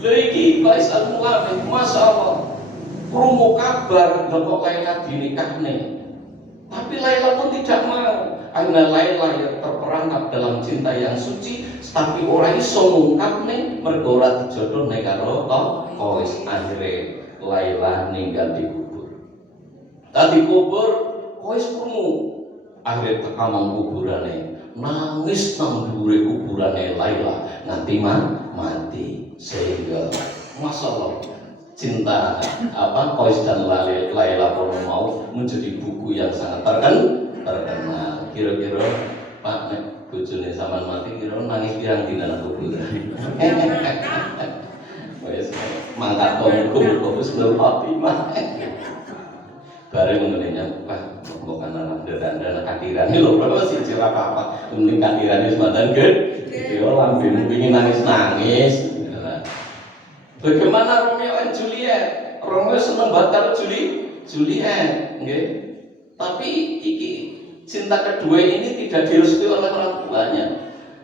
Lha iki Qais Al-Mulawi, masyaallah. Krungu kabar kok Laila dinikahne. Tapi Laila pun tidak mau. Karena Laila yang terperangkap dalam cinta yang suci, tapi ora iso ngungkapne mergo ora dijodohne karo Qais. Akhire Laila ninggal di tadi kubur, Qais krungu. Akhirnya teka nang kuburane, nangis nang dhuwure kuburane Laila nganti mati. Sehingga masalah cinta Qais dan Laila pun mau menjadi buku yang sangat terkenal. Kira-kira Pak nek bojone sampean mati kira nangis pirang dina nang kuburan. Wis mangkat tonggo wis Khotimah. Bareng mengenai Pak bukan anak kadiran lho berapa sih cerah apa penting kadirannya sematan gede lambemu pengin nangis-nangis. Bagaimana Romeo and Juliet? Romeo seneng banget karo Juliet, nggih. Tapi iki cinta kedua ini tidak direstui oleh orang tuanya.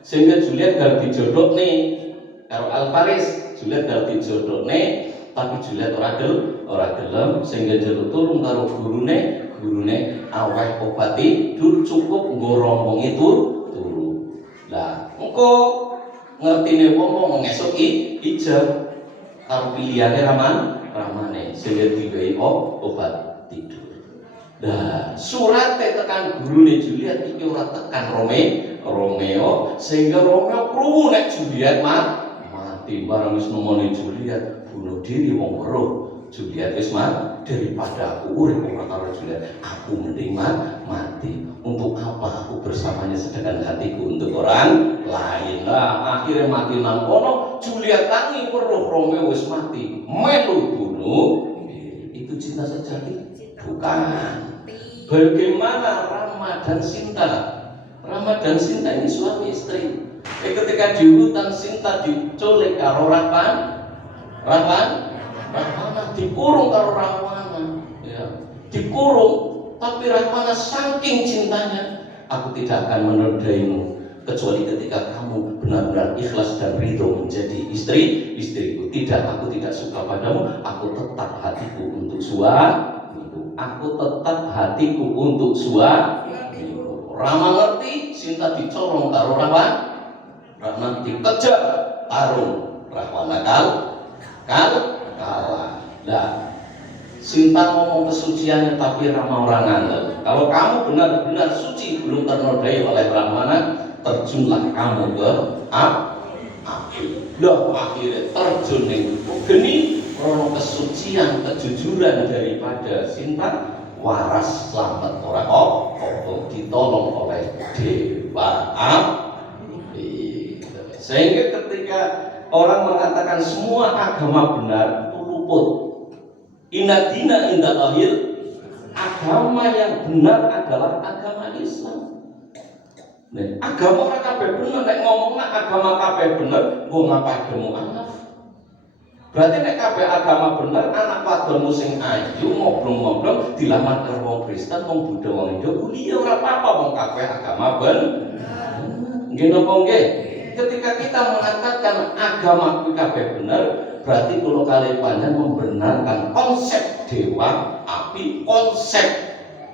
Sehingga Juliet harus dijodohne karo Alvarez. Juliet harus dijodohne, tapi Juliet ora gelem sehingga jero turun karo gurune aweh obati dur cukup nggo rombong itu turu. Lah, engko ngertine wong ngesuk ijab karo pilihane ramane sehingga diwehi obat tidur. Nah, surate tekan gurune Juliet iki ora tekan Romeo sehingga Romeo krungu nek Juliet mati barang wis nemoni Juliet bunuh diri wong weruh. Juliet wis daripada aku urip ora karo Juliet, aku mending mati. Untuk apa aku bersamanya sedangkan hatiku untuk orang lain. Lah akhirnya mati nang kono, Juliet tangi weruh Romeo wis mati, melu bunuh diri. Itu cinta sejati? Bukan. Bagaimana Rama dan Sinta? Rama dan Sinta ini suami istri. Ketika di hutan Sinta diculik karo Rahwana dikurung karo Rahwana, ya. Dikurung, tapi Rahwana saking cintanya, aku tidak akan menodaimu kecuali ketika kamu benar-benar ikhlas dan ridho menjadi istriku. Tidak, aku tidak suka padamu, aku tetap hatiku untuk suamiku. Aku tetap hatiku untuk suamiku. Rama ngerti, Sinta dicolong karo Rahwana dikejar tarung, Rahwana kalah. Nah, Sinta ngomong kesuciannya tapi Rama orang ngandel. Kalau kamu benar-benar suci belum ternodai oleh Rahwana, terjunlah kamu ke api. Loh, akhirnya terjun ning geni krono kesucian, kejujuran daripada Sinta waras selamat orang ditolong oleh dewa api. Sehingga ketika orang mengatakan semua agama benar itu luput. Inna dina inda lahir, agama yang benar adalah agama Islam. Nih, agama orang kabeh bener, nek ngomongna agama kabeh bener, nggo ngapa agama anak. Berarti nek kabeh agama bener, anak wadonmu sing ayu ngobrol-ngobrol dilamar karo wong Kristen, wong Buddha, wong Hindu, iya ora apa-apa wong kabeh agama bener. Nggih napa nggih? Ketika kita mengatakan agama kabeh bener, berarti kalau kalian panjang membenarkan konsep dewa api, konsep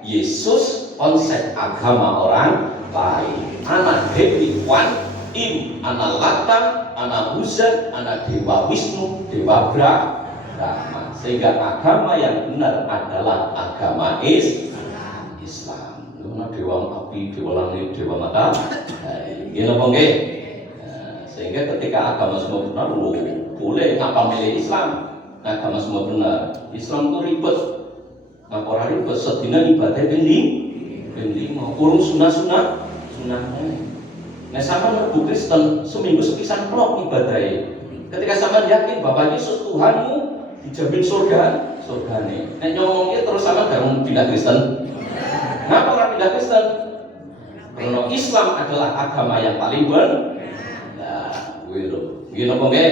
Yesus, konsep agama orang lain. Anak Dewi Wan Im, anak Lata, anak Huzan, anak Dewa Wisnu, Dewa Brahma. Sehingga agama yang benar adalah agama Islam. Karena dewa api, dewa langit, dewa matahari. Gini apa nggih? Sehingga ketika agama semua benar, boleh ngapa milih Islam? Agama semua benar. Islam itu ribet. Ngapa orang ribet? Sedina ibadah pending mau kurung sunah. Nah sama nerbu Kristen seminggu sepisan klok ibadahnya. Ketika sama yakin bahwa Yesus Tuhanmu dijamin surga nih. Nek ngomongnya terus sama gak pindah Kristen. Ngapa orang pindah Kristen? Karena Islam adalah agama yang paling benar. Gini apa nggih?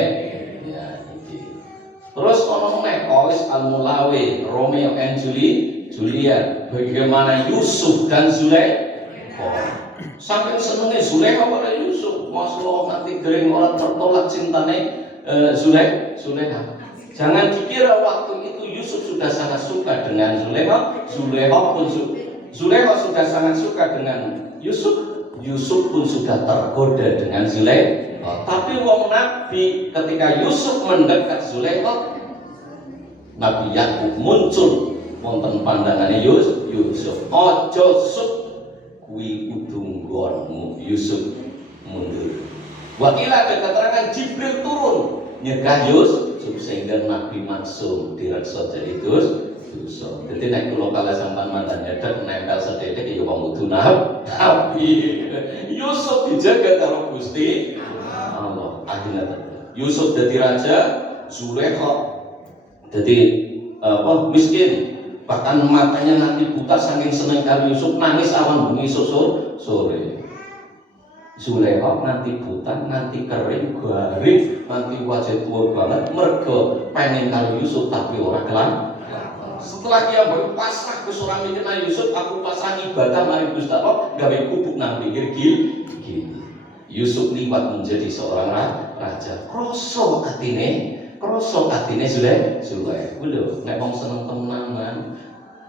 Ya, iki. Terus ono nek Ois Al-Mulawi, Romeo and Juliet, bagaimana Yusuf dan Zulaikha. Saking senenge Zulaikha pada Yusuf, masya nanti gering orang tertolak cintane Zulaikha. Jangan dikira waktu itu Yusuf sudah sangat suka dengan Zulaikha, Zulaikha sudah sangat suka dengan Yusuf pun sudah tergoda dengan Zulaikha. Tapi wong Nabi ketika Yusuf mendekat Zulaikha, Nabi Yakub muncul wonten pandangane Yusuf. Ojo sup kuwi kudu nggonmu, Yusuf mundur. Wakil ada keterangan Jibril turun nyegah Yusuf sehingga Nabi maksum direksa jadi dosa. Jadi nek kula kala sampean mandan nyedek nempel sedhedhek ya wong kudu tapi Yusuf dijaga karo Gusti Allah. Akhirnya Yusuf jadi raja, Zulaikha jadi miskin. Bahkan matanya nanti buta saking seneng karo Yusuf, nangis awan bengi sore. Zulaikha nanti buta, nanti kering, garing, nanti wajah tua banget, mergo pengen karo Yusuf tapi ora kelan. Setelah dia pasrah ke seorang mikirna Yusuf, aku pasrah ibadah mari Gusti Allah, gawe kubuk nang pinggir gil. Yusuf liwat menjadi seorang raja. Kroso atine Zulaikha. Lho, nek wong seneng temenan,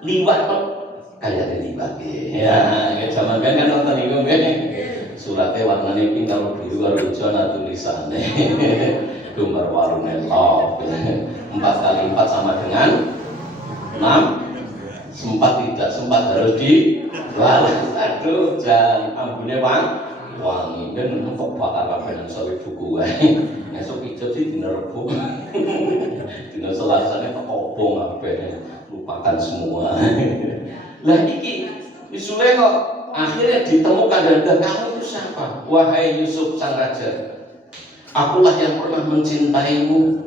liwat kok kaya liwat. Ya, zaman kan nonton iku nggih. Suratnya warnanya pink kalau biru kalau hijau ada tulisannya gambar warna love 4 kali 4 sama dengan 6 sempat tidak sempat harus dibalas. Aduh jangan ambune wangi dan kok bakal kapan sawi buku esok hijau sih dina Rebo dina Selasane tak obong kabeh lupakan semua. Lah iki Zulaikha akhirnya ditemukan dan kamu itu siapa? Wahai Yusuf sang raja, akulah yang pernah mencintaimu.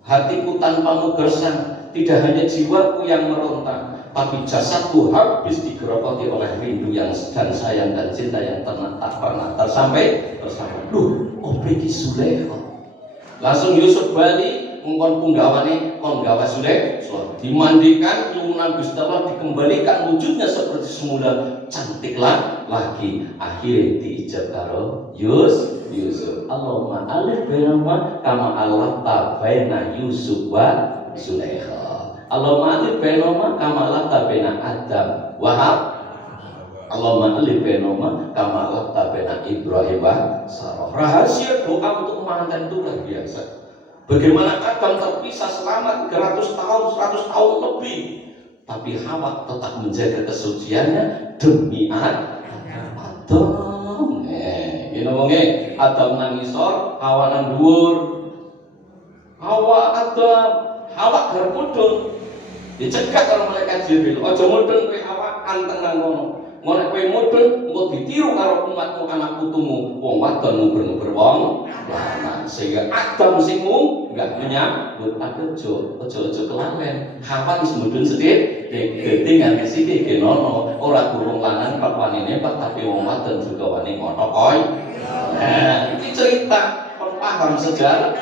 Hatiku tanpamu gersang, tidak hanya jiwaku yang meronta, tapi jasadku habis digerogoti oleh rindu yang dan sayang dan cinta yang tak pernah tersampai. Duh, obeki Zulaikha. Langsung Yusuf balik ngkon punggawane kon gawa Zulaikha dimandikan, nyuwun Gusti Allah dikembalikan wujudnya seperti semula, cantiklah lagi. Akhirnya diijab karo Yusuf. Allahumma alif bainahuma kama Allah tabaina Yusuf wa Zulaikha. Allahumma alif bainahuma kama Allah tabaina Adam wa Allahumma alif bainahuma kama Allah tabaina Ibrahim wa Sarah. Rahasia doa untuk mantan itu luar biasa. Bagaimana Adam terpisah selama 300 tahun, 100 tahun lebih, tapi Hawa tetap menjaga kesuciannya demi Adam. Ini ngomongnya Adam nang ngisor, Hawa nang dhuwur. Hawa garap mudhun. Dicegat karo malaikat Jibril. Aja mudhun kowe Hawa anteng nang ngono. Ngono kowe mudhun engko ditiru karo umatmu anak putumu. Wong wadon nguber-nguber wong lanang. Sehingga Adam sing enggak menyambut aja kelalen. Hawa wis mudhun sedhik. Dadi nganti sithik genono ora kurung lanang pakwanine pak tapi wong wadon juga wani ngono koy. Nah, ini cerita kon paham sejarah.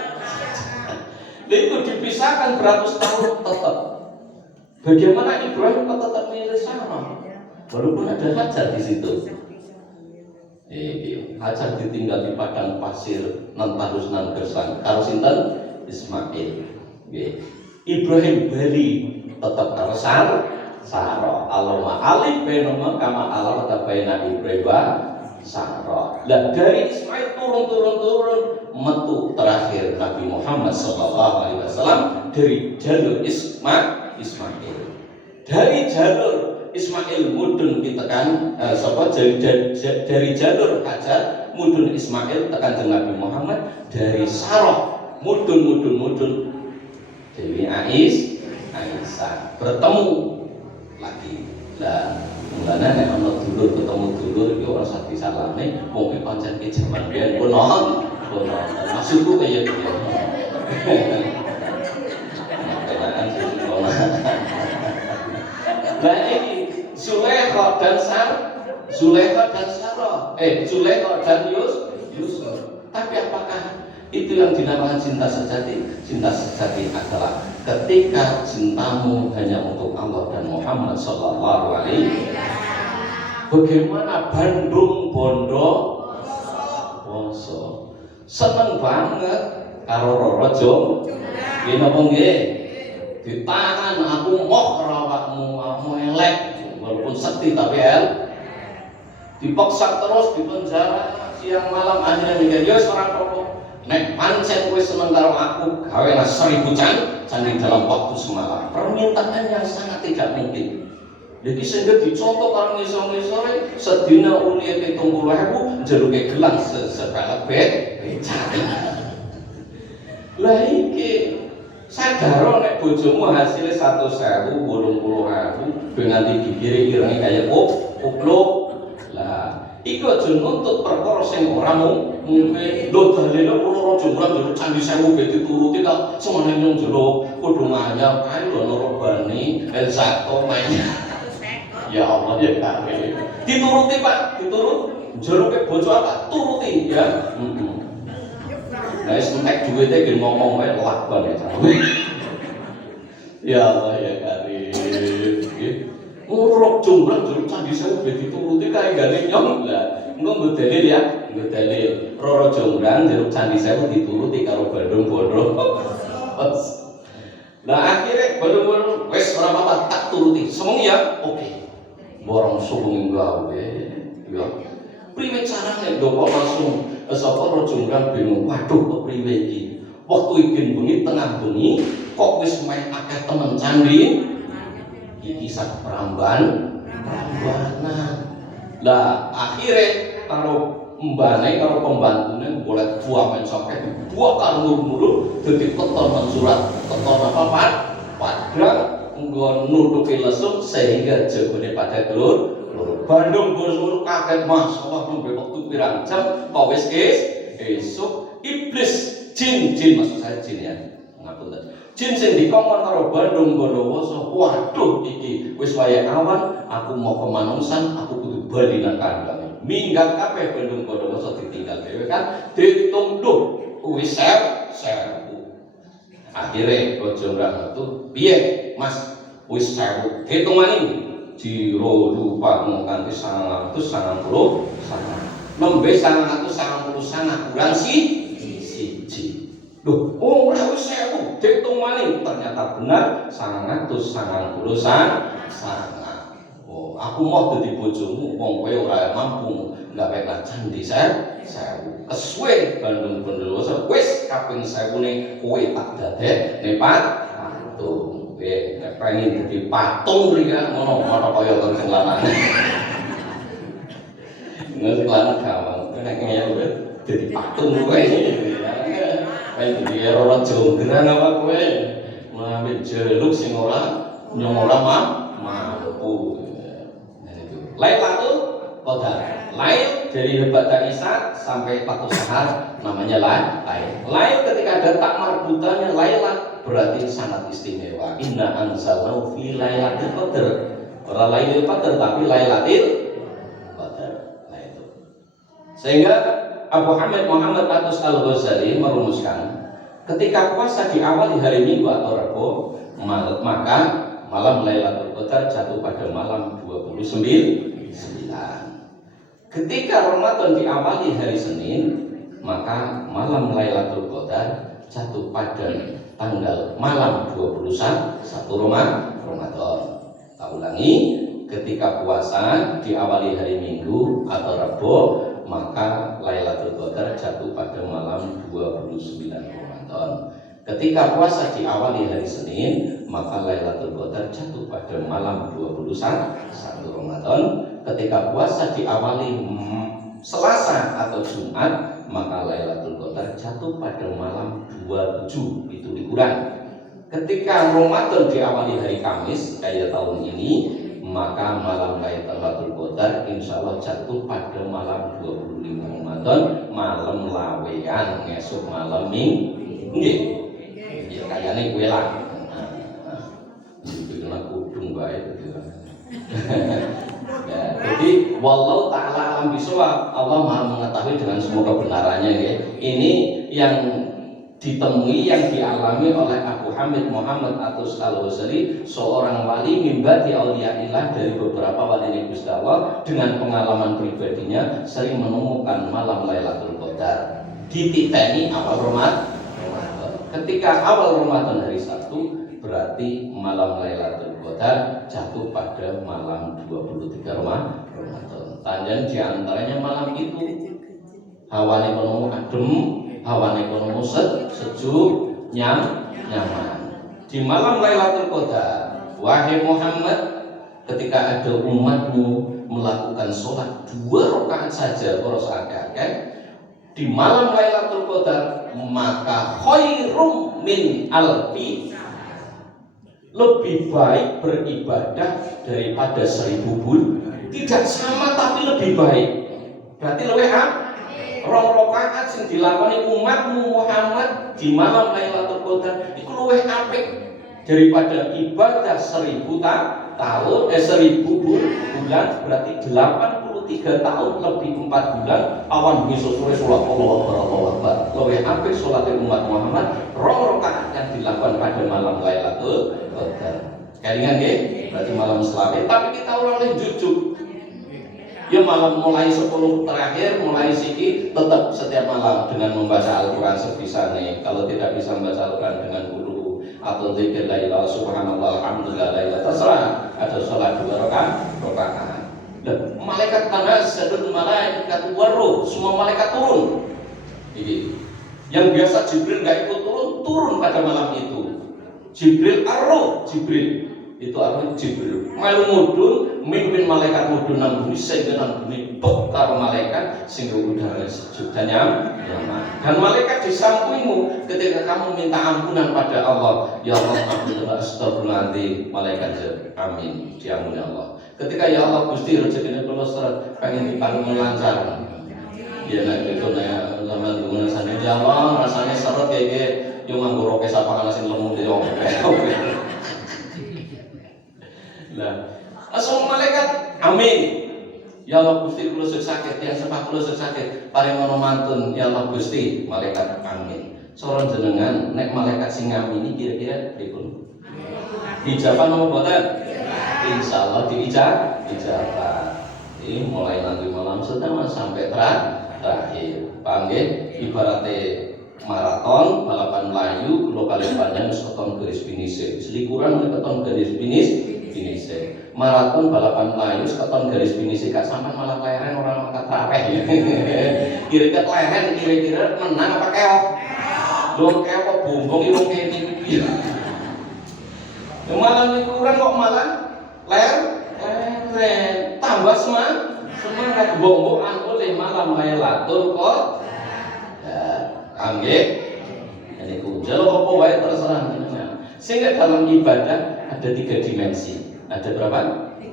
Itu dipisahkan beratus tahun tetap. Bagaimana Ibrahim kok tetap milih Sarah? Walaupun ada Hajar di situ. Hajar ditinggal di padang pasir nan tarus nan gersang. Karo sinten? Ismail. Ibrahim bali tetap karo Sarah. Allahumma alif bainahuma kama Allah tabaina Ibrahim wa Sarah. Lah dari Ismail turun metu terakhir Nabi Muhammad SAW dari jalur Ismail. Dari jalur Ismail mudun kita kan dari jalur Hajar mudun Ismail tekan Nabi Muhammad, dari Sarah mudun Dewi Aisyah bertemu lagi. Lah mulane nek ana dulur ketemu dulur iki ora usah disalahne, wong iki pancen ki jaman biyen kono. Maksudku kaya gitu. Nah ini Zulaikha dan Sarah. Zulaikha dan Yusuf. Tapi apakah itu yang dinamakan cinta sejati? Cinta sejati adalah ketika cintamu hanya untuk Allah dan Muhammad Sallallahu Alaihi Wasallam. Bagaimana Bandung Bondo Woso seneng banget karo Roro Jong. Nggih napa nggih? Ditahan aku moh rawakmu, kamu elek walaupun sekti tapi dipaksa terus di penjara siang malam. Akhirnya mikir yo ora apa-apa. Nek pancen kowe seneng karo aku, gawe 1000 candi dalam waktu semalam. Permintaan yang sangat tidak mungkin. Jadi sehingga dicontoh karo ngisor-ngisore sedina ulihe 70.000 njeluke gelang sebalak becak. Lah iki sadaro nek bojomu hasilnya 100.000, 80.000 dengan digigiri irenge kaya kupluk. Lah iku aja nuntut perkara sing ora mungkin. Lho dalile ora jumlah jero candi sewu ge dituruti kok semene nyung jero kudu nganyar kae lho Robani Elzato main. Ya Allah ya kare. Dituruti Pak, diturut. Jero ke bojo apa turuti ya. Nah, entek duwite gen ngomong wae lakban ya. Ya Allah ya kare. Nguruk jumlah jero candi sewu ge dituruti kae gane nyong lah. Engko dalil ya, dalil. Roro Jonggrang jeruk candi sewu dituruti karo Bandung Bondo. Nah akhirnya Bandung wes ora apa tak turuti. Semong ya, oke. Borong sumeng gawe. Ya. Priwe carane ndoko langsung sapa Roro Jonggrang bingung. Waduh kok priwe iki? Waktu iki bengi tengah bengi kok wis main akeh temen candi. Iki sak perambanan. Lah akhirnya karo mbane karo pembantune boleh buah mencoket buah karo mulu dadi keton surat keton apa padang nggo nutupi lesung sehingga jagone pada kelur Bandung Bosur kaget masalah nembe wektu pirang jam kok wis esuk iblis jin maksud saya jin ya ngapunten jin sing dikongkon karo Bandung Bondowoso waduh iki wis wayah awan aku mau kemanungsan aku kudu bali nang kandang minggat kabeh Bandung Bondowoso ditinggal dhewe kan dihitung lho wis sewu akhire Jonggrang itu piye Mas wis sewu hitungane jiro lupa nganti 990 nembe 990 kurang siji loh, ora wis 1000, diitung malih ternyata benar 990 sangat. Oh, aku mau dadi bojomu wong kowe ora mampu gawe candi sewu. Kesuwe Bandung Bondowoso wis kaping 1000 kowe tak dadekne patung. Nek pengen dadi patung mriki ngono kaya sing lanang. Nek lanang gampang, nek ngeyel dadi patung kowe. Jadi Roro Jonggrang apa kowe ngambil jeluk sing ora nyong ora mampu. Lailatul Qadar. Lail dari Ba'da Isya sampai Fathul Sahar namanya lail. Lail ketika ada tak marbutannya lailah berarti sangat istimewa. Inna anzalnahu fi lailatul qadar. Ora Lailatul Qadar tapi Lailatul Qadar. Nah itu. Sehingga Abu Hamid Muhammad Atus Al-Ghazali merumuskan ketika puasa diawali hari Minggu atau Rabu maka malam Lailatul Qadar jatuh pada malam 29. Ketika Ramadan diawali hari Senin maka malam Lailatul Qadar jatuh pada tanggal malam 21 Ramadan. Tak ulangi, ketika puasa diawali hari Minggu atau Rabu maka Lailatul Qadar jatuh pada malam 29 Ramadan. Ketika puasa diawali hari Senin, maka Lailatul Qadar jatuh pada malam 21 Ramadan. Ketika puasa diawali Selasa atau Jumat, maka Lailatul Qadar jatuh pada malam 27, itu dikurang. Ketika Ramadan diawali hari Kamis kayak tahun ini, maka malam Lailatul Qadar insya Allah jatuh pada malam 25 Ramadan, malam lawean, esok malam Minggu. Ya kayaknya gue lah. Itu kena kudung baik gitu. Ya, jadi wallahu ta'ala alam bisawab, Allah Maha mengetahui dengan semua kebenarannya ya. Ini yang ditemui yang dialami oleh Abu Hamid Muhammad Atus Al-Ghazali, seorang wali mimbati auliyaillah dari beberapa wali Gusti Allah, dengan pengalaman pribadinya sering menemukan malam Lailatul Qadar dititeni awal Ramadan. Ketika awal Ramadan hari Sabtu berarti malam Lailatul Qadar jatuh pada malam 23 Ramadan. Tanjan diantaranya malam itu hawane kono adem, hawane kono sejuk, nyaman. Di malam Lailatul Qadar, wahai Muhammad, ketika ada umatmu melakukan sholat 2 rakaat saja, boros agak di malam Lailatul Qadar, maka khairum min alfi, lebih baik beribadah daripada 1000 bulan. Tidak sama tapi lebih baik. Berarti luwih rong rakaat sing dilakoni umatmu Muhammad di malam Lailatul Qadar iku luwih apik daripada ibadah 1000 tahun 1000 bulan, berarti 83 tahun lebih 4 bulan awan besok sore sholat Allahu Akbar. Luwih apik sholat umat Muhammad rong rakaat yang dilakukan pada malam Lailatul Qadar. Kelingan nggih? Berarti malam selawe, tapi kita ora oleh jujuk. Ya malam mulai 10 terakhir, mulai siki tetap setiap malam dengan membaca Al-Quran sebisanya. Kalau tidak bisa membaca Al-Quran dengan guru atau zikir la ilaha subhanallah alhamdulillah la ilaha terserah. Ada sholat 2 rakaat. Dan malaikat tanazzalul malaikat waruh, semua malaikat turun. Ini yang biasa Jibril nggak ikut turun pada malam itu. Jibril arruh, Jibril itu artinya Jibril melu mudun mimpin malaikat mudun nang bumi sehingga nang bumi bekar malaikat sehingga udara sejuk dan nyaman. Dan malaikat di sampingmu ketika kamu minta ampunan pada Allah, ya Allah ampunilah astagfirullahaladzim, malaikat amin diampuni Allah. Ketika ya Allah Gusti rezekinya kula seret pengen diparingi lancar, ya nek itu nek zaman dulu rasane ya Allah rasanya seret kayak yo nganggo roke sapangan sing lemu di oke. Nah, asal malaikat amin. Ya Allah Gusti kula sakit, yang sepah kula sakit, paringono mantun ya Allah Gusti, malaikat amin. Soron jenengan nek malaikat sing ngamini kira-kira pripun? Dijabah napa boten? Insyaallah dijabah. Ini mulai nanti malam sedang sampai terakhir. Paham nggih? Ibaratnya maraton balapan Melayu kula kali panjang seton garis finish. Selikuran keton garis finish. Maraton balapan Melayu seton garis finish gak sampai malah leren orang angkat rapeh. Kira-kira leren kira-kira menang apa keok? Lho keok kok bombong iki wong kene iki. Malah likuran kok malah leren tambah semangat bombongan oleh malam Lailatul Qadar. Nggih. Ini ku jelo apa wae terserah jenengan. Sehingga dalam ibadah ada 3 dimensi. Ada berapa?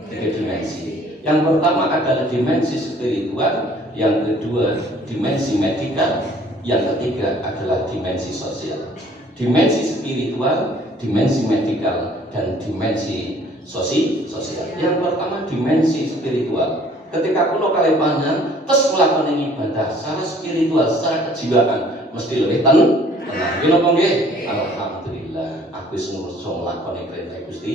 3 dimensi. Yang pertama adalah dimensi spiritual, yang kedua dimensi medikal, yang ketiga adalah dimensi sosial. Dimensi spiritual, dimensi medikal, dan dimensi sosial. Yang pertama dimensi spiritual. Ketika kula kali panjang terus melakukan ibadah secara spiritual, secara kejiwaan mesti lebih tenang. Nggih napa nggih? Alhamdulillah, aku wis ngrasa nglakoni perintah Gusti.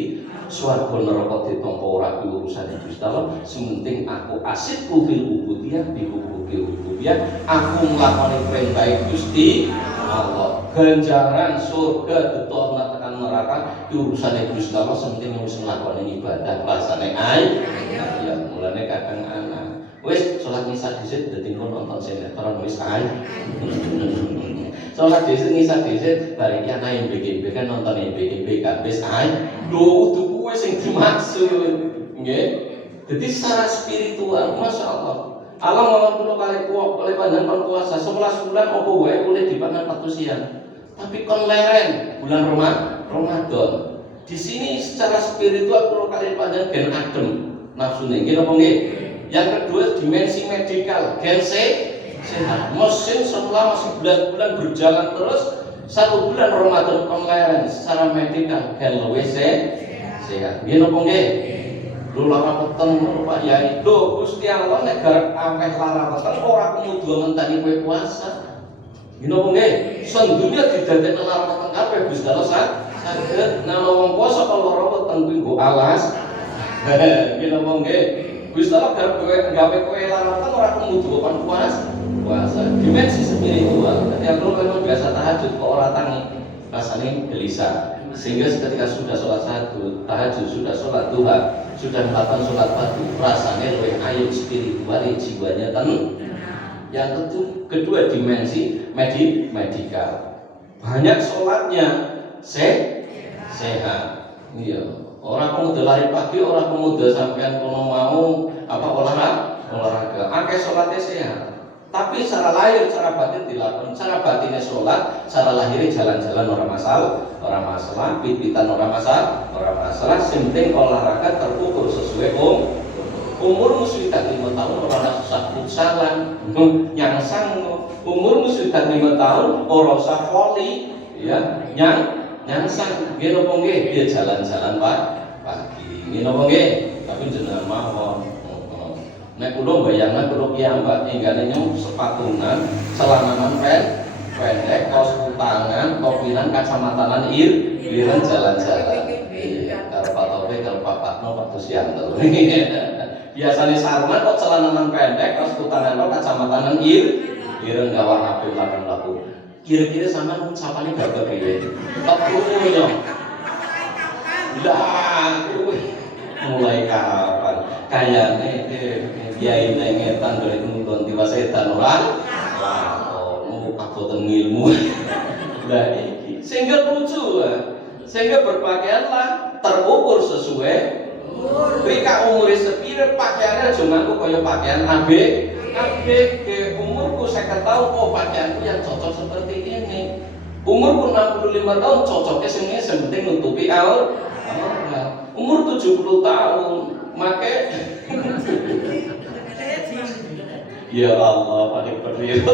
Swarga neraka ditampa ora kuwi urusane Gusti Allah. Sementing aku asidku fil ubudiyah bi ubudiyah. Aku nglakoni perintah Gusti Allah. Ganjaran surga ditolak tekan neraka ki urusane Gusti Allah. Sementing wis nglakoni ibadah rasane ae. Ya mulane kadang anak wis salat misa dhisik dadi nonton sinetron wis ae. Salat dhisik misa dhisik bareng ki ana MBG kan nonton MBG kan wis ae. Lho kuwi sing dimaksud nggih. Jadi secara spiritual masyaallah. Allah ngomong kula kali panjenengan puasa 11 bulan apa wae boleh dipangan waktu siang. Tapi kon leren bulan Ramadan. Di sini secara spiritual kula kali panjenengan ben adem nafsune nggih napa nggih? Yang kedua dimensi medikal, gen sehat. Mesin setelah masih bulan-bulan berjalan terus 1 bulan Ramadan konleren secara medikal gen luwih sehat. Nggih napa nggih? Lho lara weteng Pak Yai. Lho Gusti Allah nek garap akeh lara weteng ora kemudian ngenteni kowe puasa. Nggih napa nggih? Sendunya didadekno lara weteng kabeh Gusti Allah saged. Nah wong puasa kalau lara weteng kuwi nggo alas. Nggih napa nggih? Gusti Allah gawe kowe lara weteng ora kemudian puasa. Dimensi spiritual. Ketika lu memang biasa tahajud kok ora tangi, rasanya gelisah. Sehingga ketika sudah sholat tahajud, sudah sholat duha, sudah melakukan sholat fardu, rasanya lebih ayo spiritual, jiwanya tenang. Yang kedua dimensi medikal. Banyak sholatnya sehat. Iya. Orang pemuda lari pagi, orang pemuda sampean kono mau olahraga. Akeh sholatnya sehat. Tapi secara lahir, secara batin dilakukan. Secara batinnya sholat, secara lahirnya jalan-jalan orang masalah, pipitan orang masalah. Penting olahraga terukur sesuai umurmu sudah 5 tahun orang usah futsalan, nyangsang. Umurmu sudah 5 tahun orang usah voli, ya, nyangsang. Gini apa nggih? Dia jalan-jalan pagi. Gini apa nggih? Tapi jenengan mawon. Nek kula bayangna kula piyambak inggane nyong sepatunan, celananan pendek, kaos kutangan, topinan, kacamatanan ireng jalan-jalan. Iya, kalau Pak Taufik, kalau Pak Patno, Pak Tusyanto. Biasanya sarungan kok celananan pendek, kaos kutangan kok kacamatanan ireng gawang HP belakang laku. Kira-kira sampean sapane gak kepiye? Tak krungu nyong. Lah, mulai kapan? Kayane kiai nengetan dari nuntun tiba setan orang. Aku ilmu. Nah ini sehingga lucu, sehingga berpakaianlah terukur sesuai. Ketika umurnya sepira pakaiannya cuma aku kaya pakaian ke umurku saya tahu oh pakaianku yang cocok seperti ini. Umurku 65 tahun cocoknya semuanya penting nutupi aurat. Umur 70 tahun make ya Allah paling perlihat.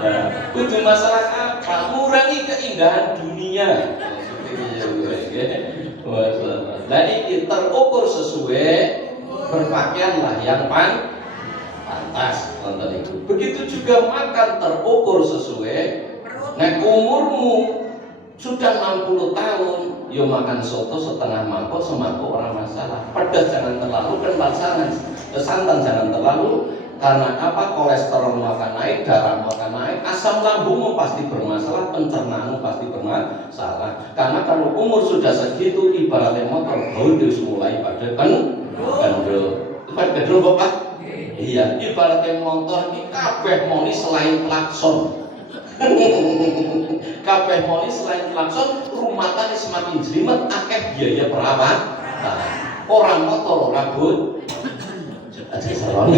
Nah, itu masalah apa? Mengurangi keindahan dunia. Nah ini terukur sesuai, berpakaianlah yang pantas. Itu. Begitu juga makan terukur sesuai. Nah umurmu sudah 60 tahun, yo makan soto setengah mangkok semangkok orang masalah. Pedas jangan terlalu, kental santan jangan terlalu. Karena apa? Kolesterol akan naik, darah akan naik, asam lambungmu pasti bermasalah, pencernaanmu pasti bermasalah. Karena kalau umur sudah segitu, ibaratnya motor harus mulai pada kendel. Pada kendel Bapak? Iya, ibaratnya motor ini kabeh moni selain klakson. Kabeh moni selain klakson, rumatan semakin jelimet, akeh biaya perawat. Orang motor, rambut, aja salon.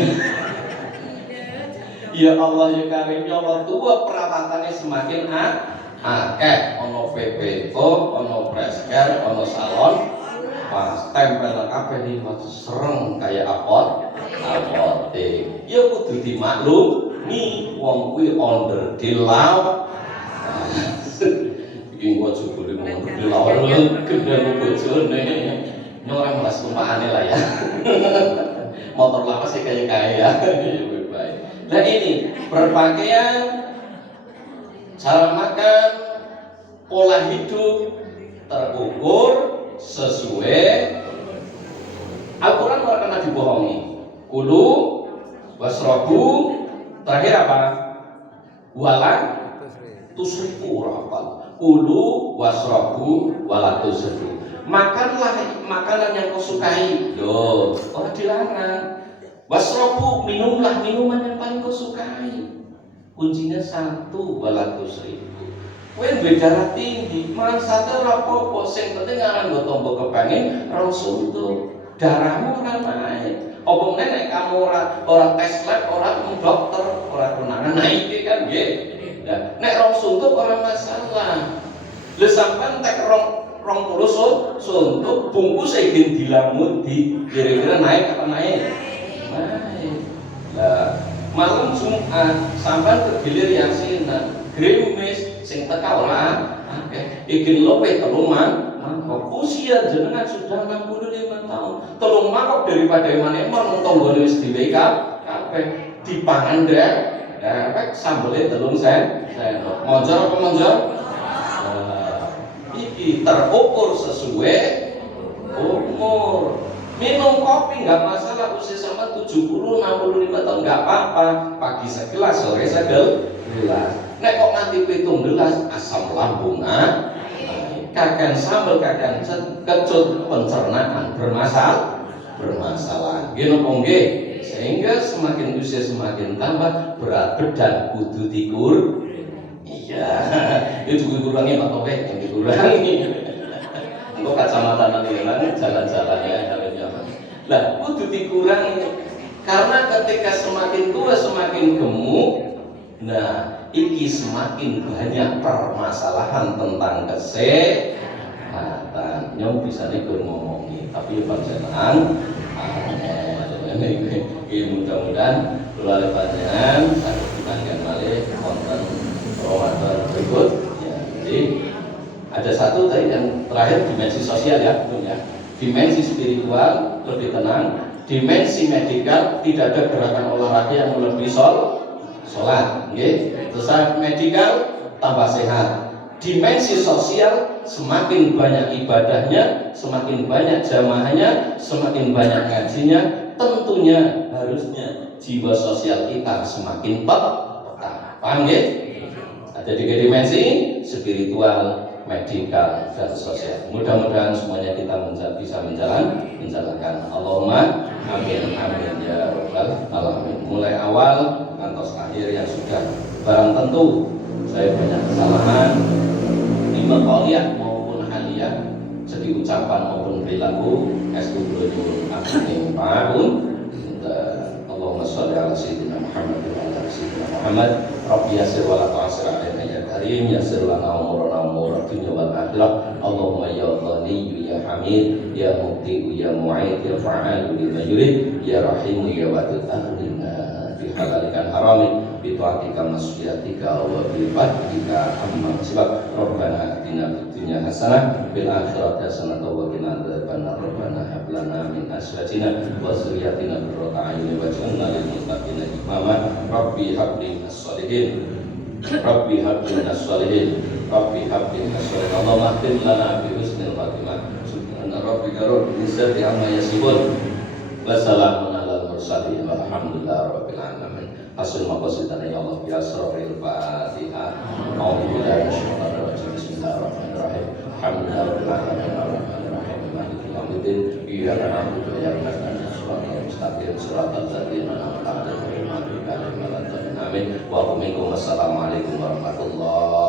Ya Allah ya Karim, ya Allah tua perawatannya semakin akeh. Ono PPO, ono presker, ono salon, pas tempel kabeh di sereng kayak apotek. Ya kudu dimaklumi wong kuwi onder dilaw. Iki gua jebule ngomong dilaw gendeng bojone. Nyora melas tumpakane lah ya. Motor lama sih kayak kaya. Nah ini berpakaian, cara makan, pola hidup terukur sesuai. Al-Quran tidak pernah dibohongi. Kulu wasrobu, terakhir apa? Wala tusrifu rapal. Kulu wasrobu wala tusrifu. Makanlah makanan yang kau sukai. Loh, orang dilarang. Wasrobu, minumlah minuman yang paling kau sukai. Kuncinya satu, walatus ribu. Kowe duwe darah tinggi, mangan sate ora apa-apa, sing penting aran nggo tombo kepengin ra suntuk. Darahmu ora naik. Apa meneh nek kamu ora tes lab, ora dokter, ora konangan naik kan nggih. Nah, nek ra suntuk ora masalah. Lha sampean tek rong puluh suntuk bungkus egin dilamut di kira-kira naik apa naik? Nah, malam Jumat sampai tergilir yasinan, grimis sing teka ora akeh. Iki lope teluman mangkok. Usia jenengan sudah 65 tahun. Telung mangkok daripada manemon tonggone wis diwe kabeh dipangan dewek sambele telung sendok. Monjor apa monjor? Iki terukur sesuai umur. Minum kopi nggak masalah, usia sama 70, 65 tahun nggak apa-apa. Pagi segelas, sore segelas. Nek kok nanti 7 gelas, asam lambung kakek sambal, kakek kecut, pencernaan bermasalah. Gini pongge, sehingga semakin usia semakin tambah berat badan kudu dikur. Iya, itu dikurangi atau yang dikurangi. Untuk kacamata hilang, jalan-jalannya. Lah, kudu dikurangi karena ketika semakin tua semakin gemuk. Nah, iki semakin banyak permasalahan tentang kesehatan. Nyong bisa nih ngomongi, tapi panjenengan Mudah-mudahan kula panjenengan saged pinanggan malih wonten Ramadan berikut. Ya, jadi ada satu tadi yang terakhir dimensi sosial ya, Bung ya. Dimensi spiritual lebih tenang, dimensi medikal tidak ada gerakan olahraga yang melebihi sholat, okay? Terus medikal tambah sehat. Dimensi sosial semakin banyak ibadahnya, semakin banyak jamaahnya, semakin banyak ngajinya, tentunya harusnya jiwa sosial kita semakin peka. Paham ya? Ada tiga dimensi, spiritual, medikal, dan sosial. Mudah-mudahan semuanya kita bisa menjalankan. Allahumma amin amin ya rabbal alamin. Mulai awal kantos akhir yang sudah barang tentu saya banyak kesalahan lima qauliyah maupun haliyah, segi ucapan maupun perilaku. Astagfirullahaladzim amin pahun. Allahumma sholli ala sayyidina Muhammad wa ala sayyidina Muhammad. Rabbi yassir wa la tu'assir alaina ya karim, yassir lana umurana umur dunya wal akhirah. Allahumma ya Ghani ya Hamid ya Mubdi ya Mu'id ya Fa'al lima yurid ya Rahim ya Wadud akhirina bi halalikan haramin bi ta'atika masyiatika wa bi fadlika amma sibak. Rabbana atina fid dunya hasanah bil akhirati hasanah wa qina adzabannar. Rabbana hab lana min azwajina wa dzurriyyatina qurrata a'yun waj'alna lil muttaqina imama. Rabbi hab li as-solihin, Rabbi hab li as-solihin, Rabbi hab li as-solihin. Allahumma khtim lana bi husnil khatimah. Subhana rabbika rabbil izzati amma yasifun wa salamun alal mursalin walhamdulillahi rabbil alamin. Hasil maqasidana ya Allah ya asraril Fatihah. A'udzubillahi minasyaitonir rajim. Bismillahirrahmanirrahim. Alhamdulillahirabbil alamin arrahmanir rahim maliki yaumiddin. Iyyaka na'budu wa iyyaka nasta'in. Shiratal mustaqim shiratal ladzina an'amta 'alaihim ghairil maghdubi 'alaihim waladdallin. Amin. Wa assalamualaikum warahmatullahi